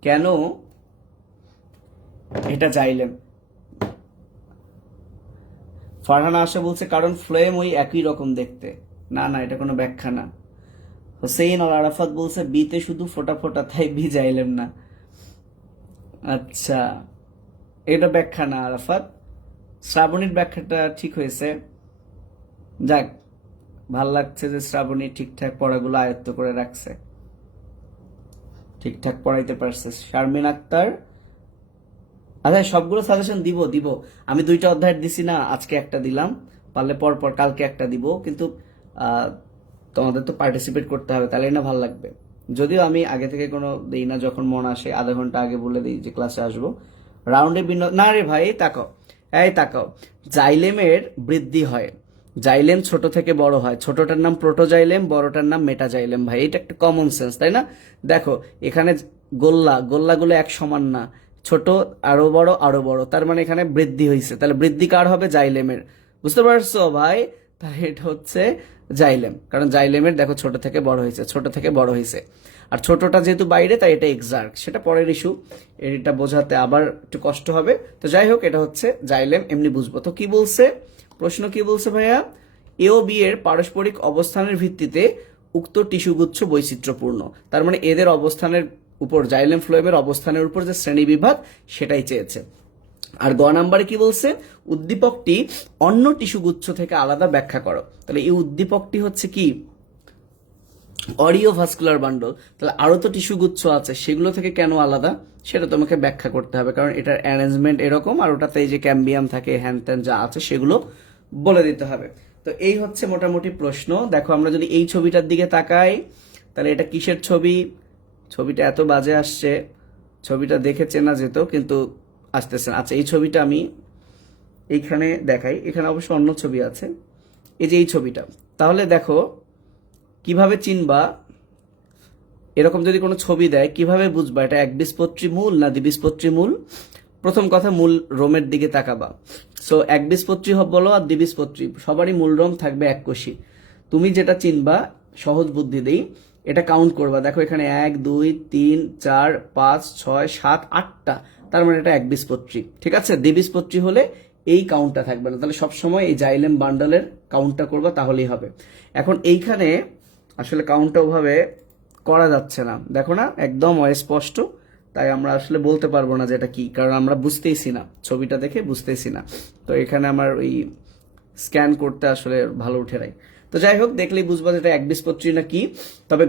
কেন এটা চাইলেন? ফারহানা আশা বলছে কারণ ফ্লেম ওই একই রকম দেখতে। না না, এটা কোনো ব্যাখ্যা না। হোসেইন আর আরাফাত বলছে বিতে শুধু ফোটা ফোটা, তাই বি যাইলেন না। আচ্ছা, এটা ব্যাখ্যা না আরাফাত, শ্রাবণীর ব্যাখ্যাটা ঠিক হয়েছে। যাক, ভাল লাগছে যে শ্রাবণী ঠিকঠাক পড়াগুলো আয়ত্ত করে রাখছে, ঠিকঠাক পড়াইতে পারছে। শারমিন আক্তার, আচ্ছা সবগুলো সাজেশন দিব। আমি 2টা অধ্যায় দিছি না, আজকে একটা দিলাম, পারলে পর কালকে একটা দিব। কিন্তু তোমাদের তো পার্টিসিপেট করতে হবে, তাহলে না ভালো লাগবে। যদিও আমি আগে থেকে কোনো দিই না, যখন মন আসে আধা ঘন্টা আগে বলে দিই যে ক্লাসে আসবো। রাউন্ডে না রে ভাই, তাকাও, জাইলেমের বৃদ্ধি হয়, জাইলেম ছোট থেকে বড় হয়, ছোটটার নাম প্রোটোজাইলেম, বড়টার নাম মেটাজাইলেম। ভাই এটা একটা কমন সেন্স, তাই না? দেখো এখানে গোল্লাগুলো এক সমান না, ছোট আরো বড়, তার মানে এখানে বৃদ্ধি হয়েছে, তাহলে বৃদ্ধি কার হবে? জাইলেমের। বুঝতে পারছো ভাই? তাহলে এটা হচ্ছে জাইলেম, কারণ জাইলেমের দেখো ছোট থেকে বড় হয়েছে। আর ছোটটা যেহেতু বাইরে তাই এটা এক্সার্ক, সেটা পরের ইস্যু, এটা বোঝাতে আবার একটু কষ্ট হবে। তো যাই হোক, এটা হচ্ছে জাইলেম, এমনি বুঝবো। তো কি বলছে প্রশ্ন, কি বলছে ভাইয়া? এ ও বি এর পারস্পরিক অবস্থানের ভিত্তিতে উক্ত টিস্যুগুচ্ছ বৈচিত্র্যপূর্ণ। তার মানে এদের অবস্থানের উপর, জাইলেম ফ্লোয়েমের অবস্থানের উপর যে শ্রেণী বিভাগ সেটাই চেয়েছে। আর গ নাম্বারে কি বলছে? উদ্দীপকটি অন্য টিস্যুগুচ্ছ থেকে আলাদা ব্যাখ্যা করো। তাহলে এই উদ্দীপকটি হচ্ছে কি? Audio vascular bundle. তাহলে আরো তো টিস্যুগুচ্ছ আছে, সেগুলো থেকে কেন আলাদা সেটা তোমাকে ব্যাখ্যা করতে হবে, কারণ এটার অ্যারেঞ্জমেন্ট এরকম, আর ওটাতে এই যে ক্যাম্বিয়াম থাকে, হ্যান ত্যান যা আছে সেগুলো বলে দিতে হবে। তো এই হচ্ছে মোটামুটি প্রশ্ন। দেখো আমরা যদি এই ছবিটার দিকে তাকাই, তাহলে এটা কিসের ছবি? ছবিটা এত বাজে আসছে, ছবিটা দেখে চেনা যেত কিন্তু আসতেছে না। আচ্ছা, এই ছবিটা আমি এইখানে দেখাই, এখানে অবশ্য অন্য ছবি আছে। এই যে এই ছবিটা, তাহলে দেখো কিভাবে চিনবা, এরকম যদি কোনো ছবি দেয় কিভাবে বুঝবা এটা একবীজপত্রী মূল না দ্বিবীজপত্রী মূল? প্রথম কথা, মূল রোমের দিকে তাকাবা। সো একবীজপত্রী বলো আর দ্বিবীজপত্রী, সবারই মূল রোম থাকবে এককোষী। তুমি যেটা চিনবা, সহজ বুদ্ধি দেই, এটা কাউন্ট করবা। দেখো এখানে 1 2 3 4 5 6 7 8টা, তার মানে এটা একবীজপত্রী। ঠিক আছে, দ্বিবীজপত্রী হলে এই কাউন্টটা থাকবে না। তাহলে সবসময় এই জাইলেম বান্ডলের কাউন্টটা করবা, তাহলেই হবে। এখন এইখানে আসলে কাউন্টটা ওভাবে করা যাচ্ছে না, দেখো না একদম অস্পষ্ট, তাই আমরা আসলে বলতে পারবো না যে এটা কি, কারণ আমরা বুঝতেইছি না, ছবিটা দেখে বুঝতেইছি না। তো এখানে আমার ওই স্ক্যান করতে আসলে ভালো উঠে নাই। তো যাই হোক, দেখলেই বুঝবা যেটা একবীজপত্রী না কি। তবে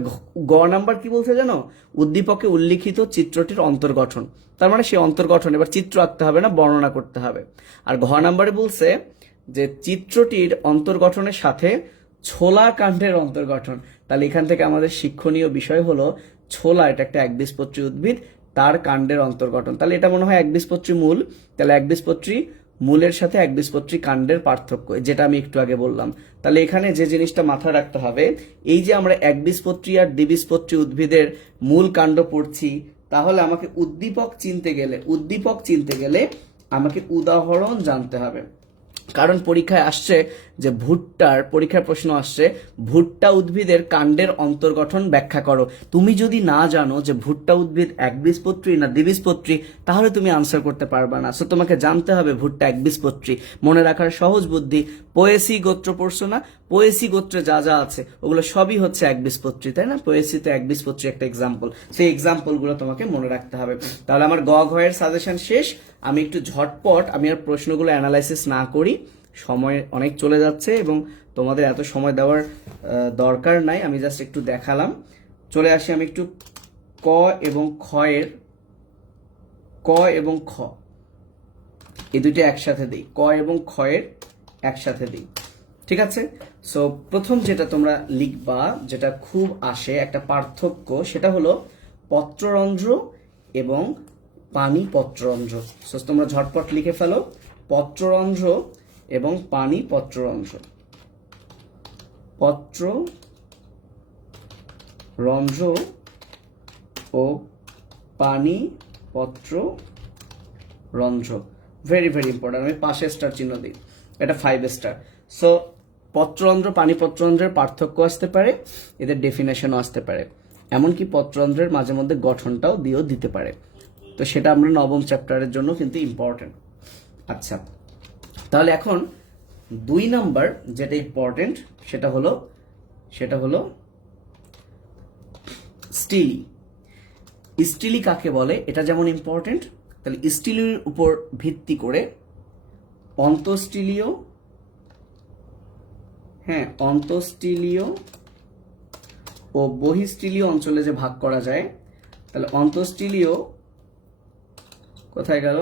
গ নাম্বার কি বলছে জানো? উদ্দীপকে উল্লিখিত চিত্রটির অন্তর্গঠন। তার মানে সেই অন্তর্গঠন, এবার চিত্র আঁকতে হবে না, বর্ণনা করতে হবে। আর ঘ নাম্বারে বলছে যে চিত্রটির অন্তর্গঠনের সাথে ছোলা কাণ্ডের অন্তর্গঠন। তাহলে এখান থেকে আমাদের শিক্ষণীয় বিষয় হলো ছোলা এটা একটা একবীজপত্রী উদ্ভিদ, তার কাণ্ডের অন্তর্গঠন। তাহলে এটা মনে হয় একবীজপত্রী মূল। তাহলে একবীজপত্রী মূলের সাথে একবীজপত্রী কাণ্ডের পার্থক্য, যেটা আমি একটু আগে বললাম। তাহলে এখানে যে জিনিসটা মাথায় রাখতে হবে, এই যে আমরা একবীজপত্রী আর দ্বিবীজপত্রী উদ্ভিদের মূল কাণ্ড পড়ছি, তাহলে আমাকে উদ্দীপক চিনতে গেলে আমাকে উদাহরণ জানতে হবে। কারণ পরীক্ষায় আসছে যে পরীক্ষার প্রশ্ন আসছে ভুট্টা উদ্ভিদের কাণ্ডের অন্তর্গঠন ব্যাখ্যা করো। তুমি যদি না জানো যে ভুট্টা উদ্ভিদ একবীজপত্রী না দ্বিবীজপত্রী, তাহলে তুমি আনসার করতে পারবা না। সো তোমাকে জানতে হবে ভুট্টা একবীজপত্রী। মনে রাখার সহজ বুদ্ধি, পোয়েসি গোত্র পড়ছো না? পোয়েসি গোত্রে যা যা আছে ওগুলো সবই হচ্ছে একবীজপত্রী, তাই না? পোয়েসি তো একবীজপত্রী একটা এক্সাম্পল, সেই এক্সাম্পল গুলো তোমাকে মনে রাখতে হবে। তাহলে আমার গ ঘয়ের সাজেশন শেষ। আমি একটু ঝটপট, আমি আর প্রশ্নগুলো অ্যানালাইসিস না করি, সময় অনেক চলে যাচ্ছে এবং তোমাদের এত সময় দেওয়ার দরকার নাই, আমি জাস্ট একটু দেখালাম। চলে আসি আমি একটু ক এবং খ এই দুইটা একসাথে দিই, ক এবং খয়ের একসাথে দিই। ঠিক আছে? সো প্রথম যেটা তোমরা লিখবা, যেটা খুব আসে একটা পার্থক্য, সেটা হলো পত্ররন্ধ্র এবং পানি পত্ররন্ধ্র। সো তোমরা ঝটপট লিখে ফেলো, পত্ররন্ধ্র এবং পানি পত্ররন্ধ্র। পত্ররন্ধ্র ও পানি পত্ররন্ধ্র, ভেরি ভেরি ইম্পর্টেন্ট। আমি পাশে স্টার চিহ্ন দিই, এটা 5 স্টার। সো পত্ররন্ধ্র পানি পত্ররন্ধ্রের পার্থক্য আসতে পারে, এদের ডেফিনেশনও আসতে পারে, এমনকি পত্ররন্ধ্রের মাঝে মধ্যে গঠনটাও দিতে পারে। তো সেটা আমরা নবম চ্যাপ্টারের জন্য কিন্তু ইম্পর্টেন্ট। আচ্ছা, তাহলে এখন 2 নাম্বার যেটা ইম্পর্টেন্ট সেটা হলো স্টিলি। স্টিলি কাকে বলে এটা যেমন ইম্পর্টেন্ট, তাহলে স্টিলির উপর ভিত্তি করে অন্তঃস্টিলীয়, অন্তঃস্টিলীয় ও বহিঃস্টিলীয় অঞ্চলে যে ভাগ করা যায়, তাহলে অন্তঃস্টিলীয় কোথায় গেল,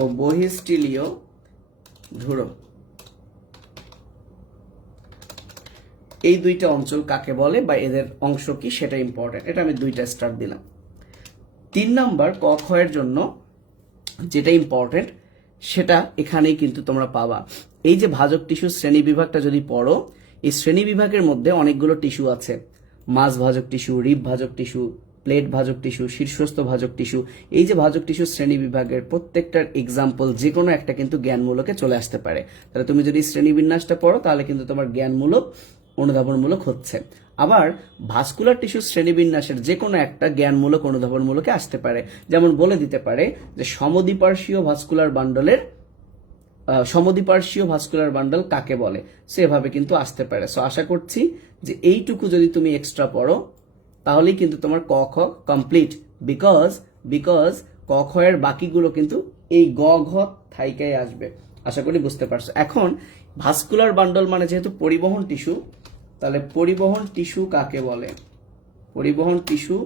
ও বহিঃস্টিলীয় ধুরো, এই দুইটা অঞ্চল কাকে বলে বা এদের অংশ কি সেটা ইম্পর্টেন্ট, এটা আমি 2টা স্টার দিলাম। 3 নাম্বার ক খ এর জন্য যেটা ইম্পর্টেন্ট সেটা এখানেই কিন্তু তোমরা পাবা। এই যে ভাজক টিস্যু শ্রেণী বিভাগটা যদি পড়ো, এই শ্রেণী বিভাগের মধ্যে অনেকগুলো টিস্যু আছে, মাছ ভাজক টিস্যু, রিব ভাজক টিস্যু, প্লেট ভাজক টিস্যু, শীর্ষস্থ ভাজক টিস্যু। এই যে ভাজক টিস্যু শ্রেণী বিভাগের প্রত্যেকটার এক্সাম্পল যে কোনো একটা কিন্তু জ্ঞানমূলকে চলে আসতে পারে। তাহলে তুমি যদি শ্রেণীবিন্যাসটা পড়ো তাহলে কিন্তু তোমার জ্ঞানমূলক অনুধাবনমূলক হচ্ছে। আবার ভাস্কুলার টিস্যু শ্রেণীবিন্যাসের যে কোনো একটা জ্ঞানমূলক অনুধাবনমূলকে আসতে পারে। যেমন বলে দিতে পারে যে সমদ্বিপার্শ্বীয় ভাস্কুলার বান্ডল কাকে বলে, সেভাবে কিন্তু আসতে পারে। সো আশা করছি যে এইটুকু যদি তুমি এক্সট্রা পড়ো তাহলেই কিন্তু তোমার ক খ কমপ্লিট, বিকজ ক খ এর বাকিগুলো কিন্তু এই গ ঘ থাইকায় আসবে। আশা করি বুঝতে পারছো। এখন ভাস্কুলার বান্ডল মানে যেহেতু পরিবহন টিস্যু, তাহলে পরিবহন টিস্যু কাকে বলে, পরিবহন টিস্যু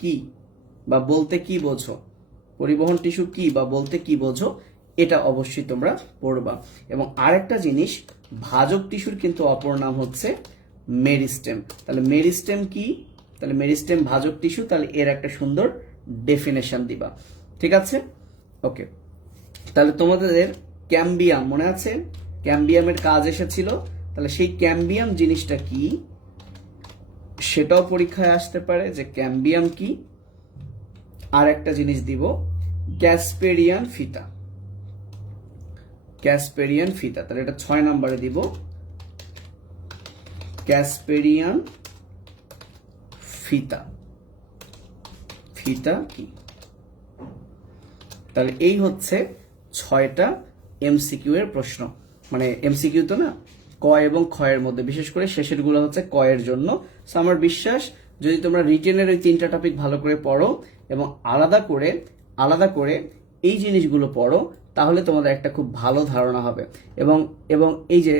কি বা বলতে কি বোঝো, পরিবহন টিস্যু কি বা বলতে কি বোঝো, এটা অবশ্যই তোমরা পড়বা। এবং আরেকটা জিনিস, ভাজক টিস্যুর কিন্তু অপর নাম হচ্ছে মেরিস্টেম। তাহলে মেরিস্টেম কি? তাহলে মেরিস্টেম ভাজক টিস্যু, তাহলে এর একটা সুন্দর ডেফিনেশন দিবা। ঠিক আছে, ওকে। তাহলে তোমাদের ক্যাম্বিয়াম মনে আছে? ক্যাম্বিয়ামের কাজ এসেছিল, তাহলে সেই ক্যাম্বিয়াম জিনিসটা কি সেটাও পরীক্ষায় আসতে পারে যে ক্যাম্বিয়াম কি। আর একটা জিনিস দিব, ক্যাসপেরিয়ান ফিতা। ক্যাসপেরিয়ান ফিতা, তাহলে এটা 6 নম্বরে দিব, ক্যাসপেরিয়ান ফিতা। ফিতা কি? তাহলে এই হচ্ছে 6টা এমসিকিউ এর প্রশ্ন। মানে এমসিকিউ তো না, ক এবং খ এর মধ্যে, বিশেষ করে শেষের গুলো হচ্ছে ক এর জন্য। সো আমার বিশ্বাস যদি তোমরা রিটেনের ওই 3টা টপিক ভালো করে পড়ো এবং আলাদা করে এই জিনিসগুলো পড়ো, তাহলে তোমাদের একটা খুব ভালো ধারণা হবে। এবং এই যে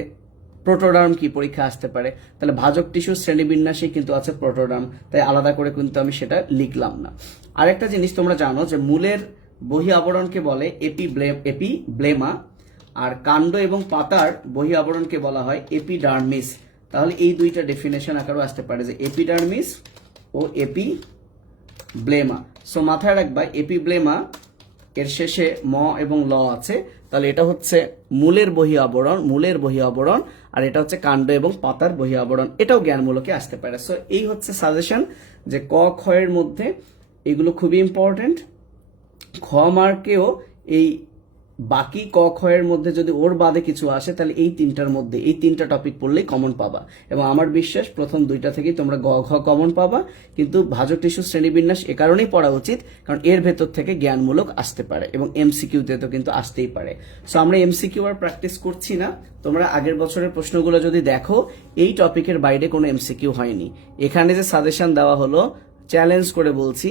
প্রোটোডার্ম কি পরীক্ষা আসতে পারে, তাহলে ভাজক টিস্যু শ্রেণীবিন্যাসে কিন্তু আছে প্রোটোডার্ম, তাই আলাদা করে কিন্তু আমি সেটা লিখলাম না। আরেকটা জিনিস তোমরা জানো যে মূলের বহি আবরণকে বলে এপিব্লেমা, আর কাণ্ড এবং পাতার বহি আবরণকে বলা হয় এপিডার্মিস। তাহলে এই দুইটা ডেফিনেশন আকারও আসতে পারে যে এপিডার্মিস ও এপিব্লেমা। সো মাথায় রাখবা এপিব্লেমা এর শেষে ম এবং ল আছে, তাহলে এটা হচ্ছে মূলের বহি আবরণ, আর এটা হচ্ছে কাণ্ড এবং পাতার বহি আবরণ। এটাও জ্ঞানমূলকে আসতে পারে। সো এই হচ্ছে সাজেশন যে ক খ এর মধ্যে এগুলো খুবই ইম্পর্টেন্ট। খ মার্কেও এই বাকি ক খ এর মধ্যে যদি ওর বাদে কিছু আসে, তাহলে এই 3টার মধ্যে এই 3টা টপিক পড়লেই কমন পাবা। এবং আমার বিশ্বাস প্রথম 2টা থেকেই তোমরা গ ঘ কমন পাবা। কিন্তু ভাজক টিস্যু শ্রেণীবিন্যাস এ কারণেই পড়া উচিত, কারণ এর ভেতর থেকে জ্ঞানমূলক আসতে পারে এবং এমসিকিউতে তো কিন্তু আসতেই পারে। সো আমরা এমসিকিউ আর প্র্যাকটিস করছি না। তোমরা আগের বছরের প্রশ্নগুলো যদি দেখো, এই টপিকের বাইরে কোনো এমসিকিউ হয়নি। এখানে যে সাজেশন দেওয়া হলো, চ্যালেঞ্জ করে বলছি,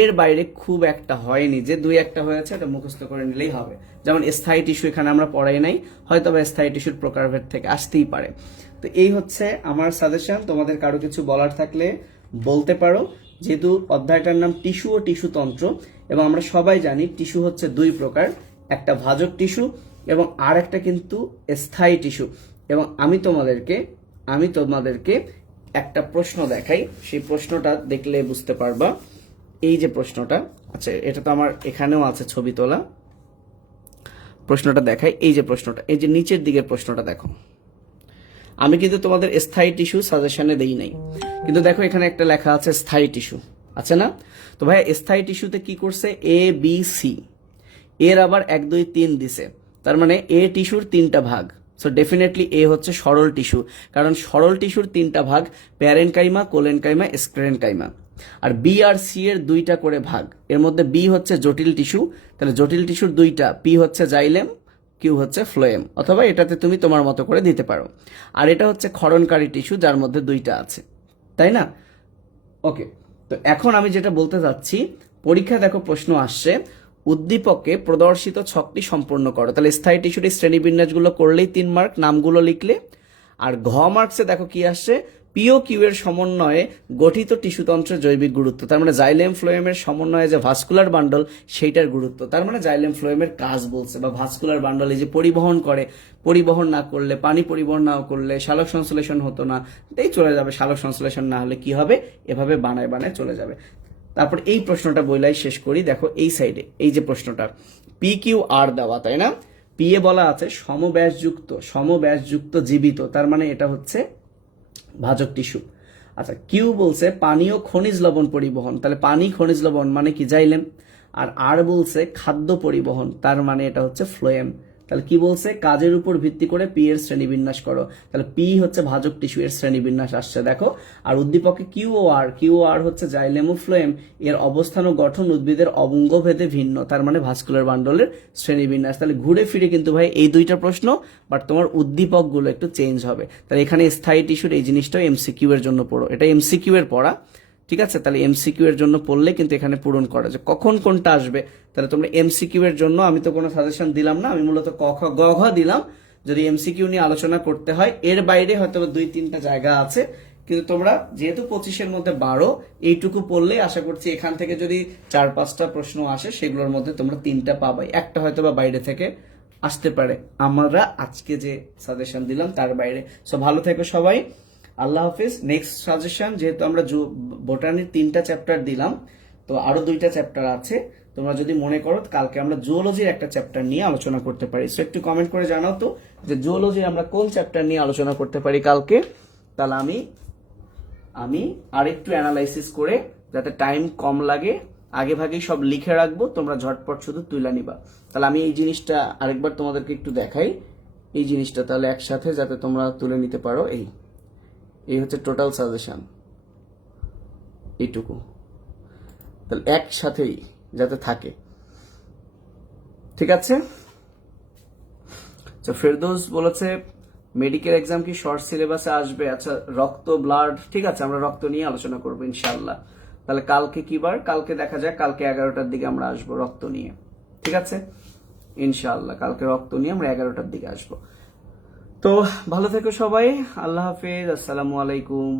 এর বাইরে খুব একটা হয়নি। যে 2-1টা হয়েছে এটা মুখস্থ করে নিলেই হবে। যেমন স্থায়ী টিস্যু এখানে আমরা পড়াই নাই, হয়তো বা স্থায়ী টিস্যুর প্রকারভেদ থেকে আসতেই পারে। তো এই হচ্ছে আমার সাজেশন। তোমাদের কারো কিছু বলার থাকলে বলতে পারো। যেহেতু অধ্যায়টার নাম টিস্যু ও টিস্যুতন্ত্র, এবং আমরা সবাই জানি টিস্যু হচ্ছে 2 প্রকার, একটা ভাজক টিস্যু এবং আর একটা কিন্তু স্থায়ী টিস্যু। এবং আমি তোমাদেরকে একটা প্রশ্ন দেখাই, সেই প্রশ্নটা দেখলে বুঝতে পারবা। এই যে প্রশ্নটা, আচ্ছা এটা তো আমার এখানেও আছে ছবি তোলা, প্রশ্নটা দেখাই। এই যে প্রশ্নটা, এই যে নিচের দিকের প্রশ্নটা দেখো, আমি কিন্তু তোমাদের স্থায়ী টিস্যু সাজেশনে দেই নাই, কিন্তু দেখো এখানে একটা লেখা আছে স্থায়ী টিস্যু, আছে না? তো ভাই স্থায়ী টিস্যুতে কি করছে? এ বি সি, এর আবার 1 2 3 দিছে, তার মানে এ টিস্যুর 3টা ভাগ। সো ডেফিনেটলি এ হচ্ছে সরল টিস্যু, কারণ সরল টিস্যুর 3টা ভাগ, প্যারেনকাইমা, কোলেনকাইমা, স্ক্লেরেনকাইমা। আর বি আর সি এর 2টা করে ভাগ, এর মধ্যে বি হচ্ছে জটিল টিস্যু, তাহলে জটিল টিস্যুর 2টা, পি হচ্ছে জাইলেম, কিউ হচ্ছে ফ্লোয়েম, অথবা এটাতে তুমি তোমার মতো করে দিতে পারো। আর এটা হচ্ছে ক্ষরণকারী টিস্যু, যার মধ্যে 2টা আছে, তাই না? ওকে, তো এখন আমি যেটা বলতে চাচ্ছি, পরীক্ষা দেখো প্রশ্ন আসছে, উদ্দীপকে প্রদর্শিত ছকটি সম্পূর্ণ করো। তাহলে স্থায়ী টিস্যুর শ্রেণীবিন্যাসগুলো করলেই 3 মার্ক, নামগুলো লিখলে। আর ঘ মার্কসে দেখো কি আসছে, পি ও কিউ এর সমন্বয়ে গঠিত টিস্যুতন্ত্রের জৈবিক গুরুত্ব, তার মানে জাইলেম ফ্লোয়েমের সমন্বয়ে যে ভাস্কুলার বান্ডল সেইটার গুরুত্ব। তার মানে জাইলেম ফ্লোয়েমের কাজ বলছে, বা ভাস্কুলার বান্ডল এই যে পরিবহন করে, পরিবহন না করলে, পানি পরিবহন না করলে শালক সংশ্লেষণ হতো না, এই চলে যাবে। শালক সংশ্লেষণ না হলে কি হবে? এভাবে বানায় চলে যাবে। তারপর এই প্রশ্নটা বইলাই শেষ করি। দেখো এই সাইডে এই যে প্রশ্নটা, পি কিউ আর দেওয়া, তাই না? পি এ বলা আছে সমব্যাসযুক্ত জীবিত, তার মানে এটা হচ্ছে ভাজক টিস্যু। আচ্ছা, কিউ বলছে পানি ও খনিজ লবণ পরিবহন, তাহলে পানি খনিজ লবণ মানে কি? জাইলেম। আর আর বলছে খাদ্য পরিবহন, তার মানে এটা হচ্ছে ফ্লোয়েম। তাহলে কি বলছে? কাজের উপর ভিত্তি করে পি এর শ্রেণীবিন্যাস করো। তাহলে পি হচ্ছে ভাজক টিস্যু এর শ্রেণীবিন্যাস আসছে দেখো। আর উদ্দীপকে কিউ ও আর হচ্ছে জাইলেম ও ফ্লোয়েম, এর অবস্থান ও গঠন উদ্ভিদের অঙ্গ ভেদে ভিন্ন, তার মানে ভাস্কুলার বান্ডলের শ্রেণীবিন্যাস। তাহলে ঘুরে ফিরে কিন্তু ভাই এই 2টা প্রশ্ন, বাট তোমার উদ্দীপক গুলো একটু চেঞ্জ হবে। তাহলে এখানে স্থায়ী টিস্যুর এই জিনিসটাও এমসিকিউ এর জন্য পড়ো, এটা এমসিকিউ এর পড়া, ঠিক আছে? তাহলে এমসিকিউ এর জন্য পড়লে কিন্তু এখানে পূরণ করা যায় কখন কোনটা আসবে। তাহলে তোমরা এমসিকিউ এর জন্য আমি তো কোনো সাজেশন দিলাম না, আমি মূলত ক খ গ ঘ দিলাম। যদি এমসিকিউ নিয়ে আলোচনা করতে হয়, এর বাইরে হয়তো 2-3টা জায়গা আছে, কিন্তু তোমরা যেহেতু 25-এর মধ্যে 12, এইটুকু পড়লেই আশা করছি এখান থেকে যদি 4-5টা প্রশ্ন আসে, সেগুলোর মধ্যে তোমরা 3টা পাবাই, একটা হয়তো বা বাইরে থেকে আসতে পারে আমরা আজকে যে সাজেশন দিলাম তার বাইরে। সো ভালো থেকো সবাই, আল্লাহ হাফিজ। নেক্সট সাজেশন, যেহেতু আমরা বোটানির 3টা চ্যাপ্টার দিলাম, তো আরো 2টা চ্যাপ্টার আছে। তোমরা যদি মনে করো কালকে আমরা জুওলজির একটা চ্যাপ্টার নিয়ে আলোচনা করতে পারি। সো একটু কমেন্ট করে জানাও তো যে জুওলজির আমরা কোন চ্যাপ্টার নিয়ে আলোচনা করতে পারি কালকে। তাহলে আমি আরেকটু অ্যানালাইসিস করে, যাতে টাইম কম লাগে, আগে ভাগেই সব লিখে রাখবো, তোমরা ঝটপট শুধু তুলে নিবা। তাহলে আমি এই জিনিসটা আরেকবার তোমাদেরকে একটু দেখাই, এই জিনিসটা তাহলে একসাথে যাতে তোমরা তুলে নিতে পারো। এই হচ্ছে টোটাল সাজেশন, এইটুকু তাহলে একসাথেই যাতে থাকে, ঠিক আছে। তো ফেরদৌস বলেছে মেডিকেল এক্সাম কি শর্ট সিলেবাসে আসবে? আচ্ছা, রক্ত ব্লাড, ঠিক আছে, আমরা রক্ত নিয়ে আলোচনা করবো ইনশাল্লাহ। তাহলে কালকে কি বার? কালকে দেখা যাক, কালকে 11টার দিকে আমরা আসবো রক্ত নিয়ে, ঠিক আছে ইনশাল্লাহ। কালকে রক্ত নিয়ে আমরা 11টার দিকে আসবো। তো ভালো থেকো সবাই, আল্লাহ হাফেজ, আসসালামু আলাইকুম।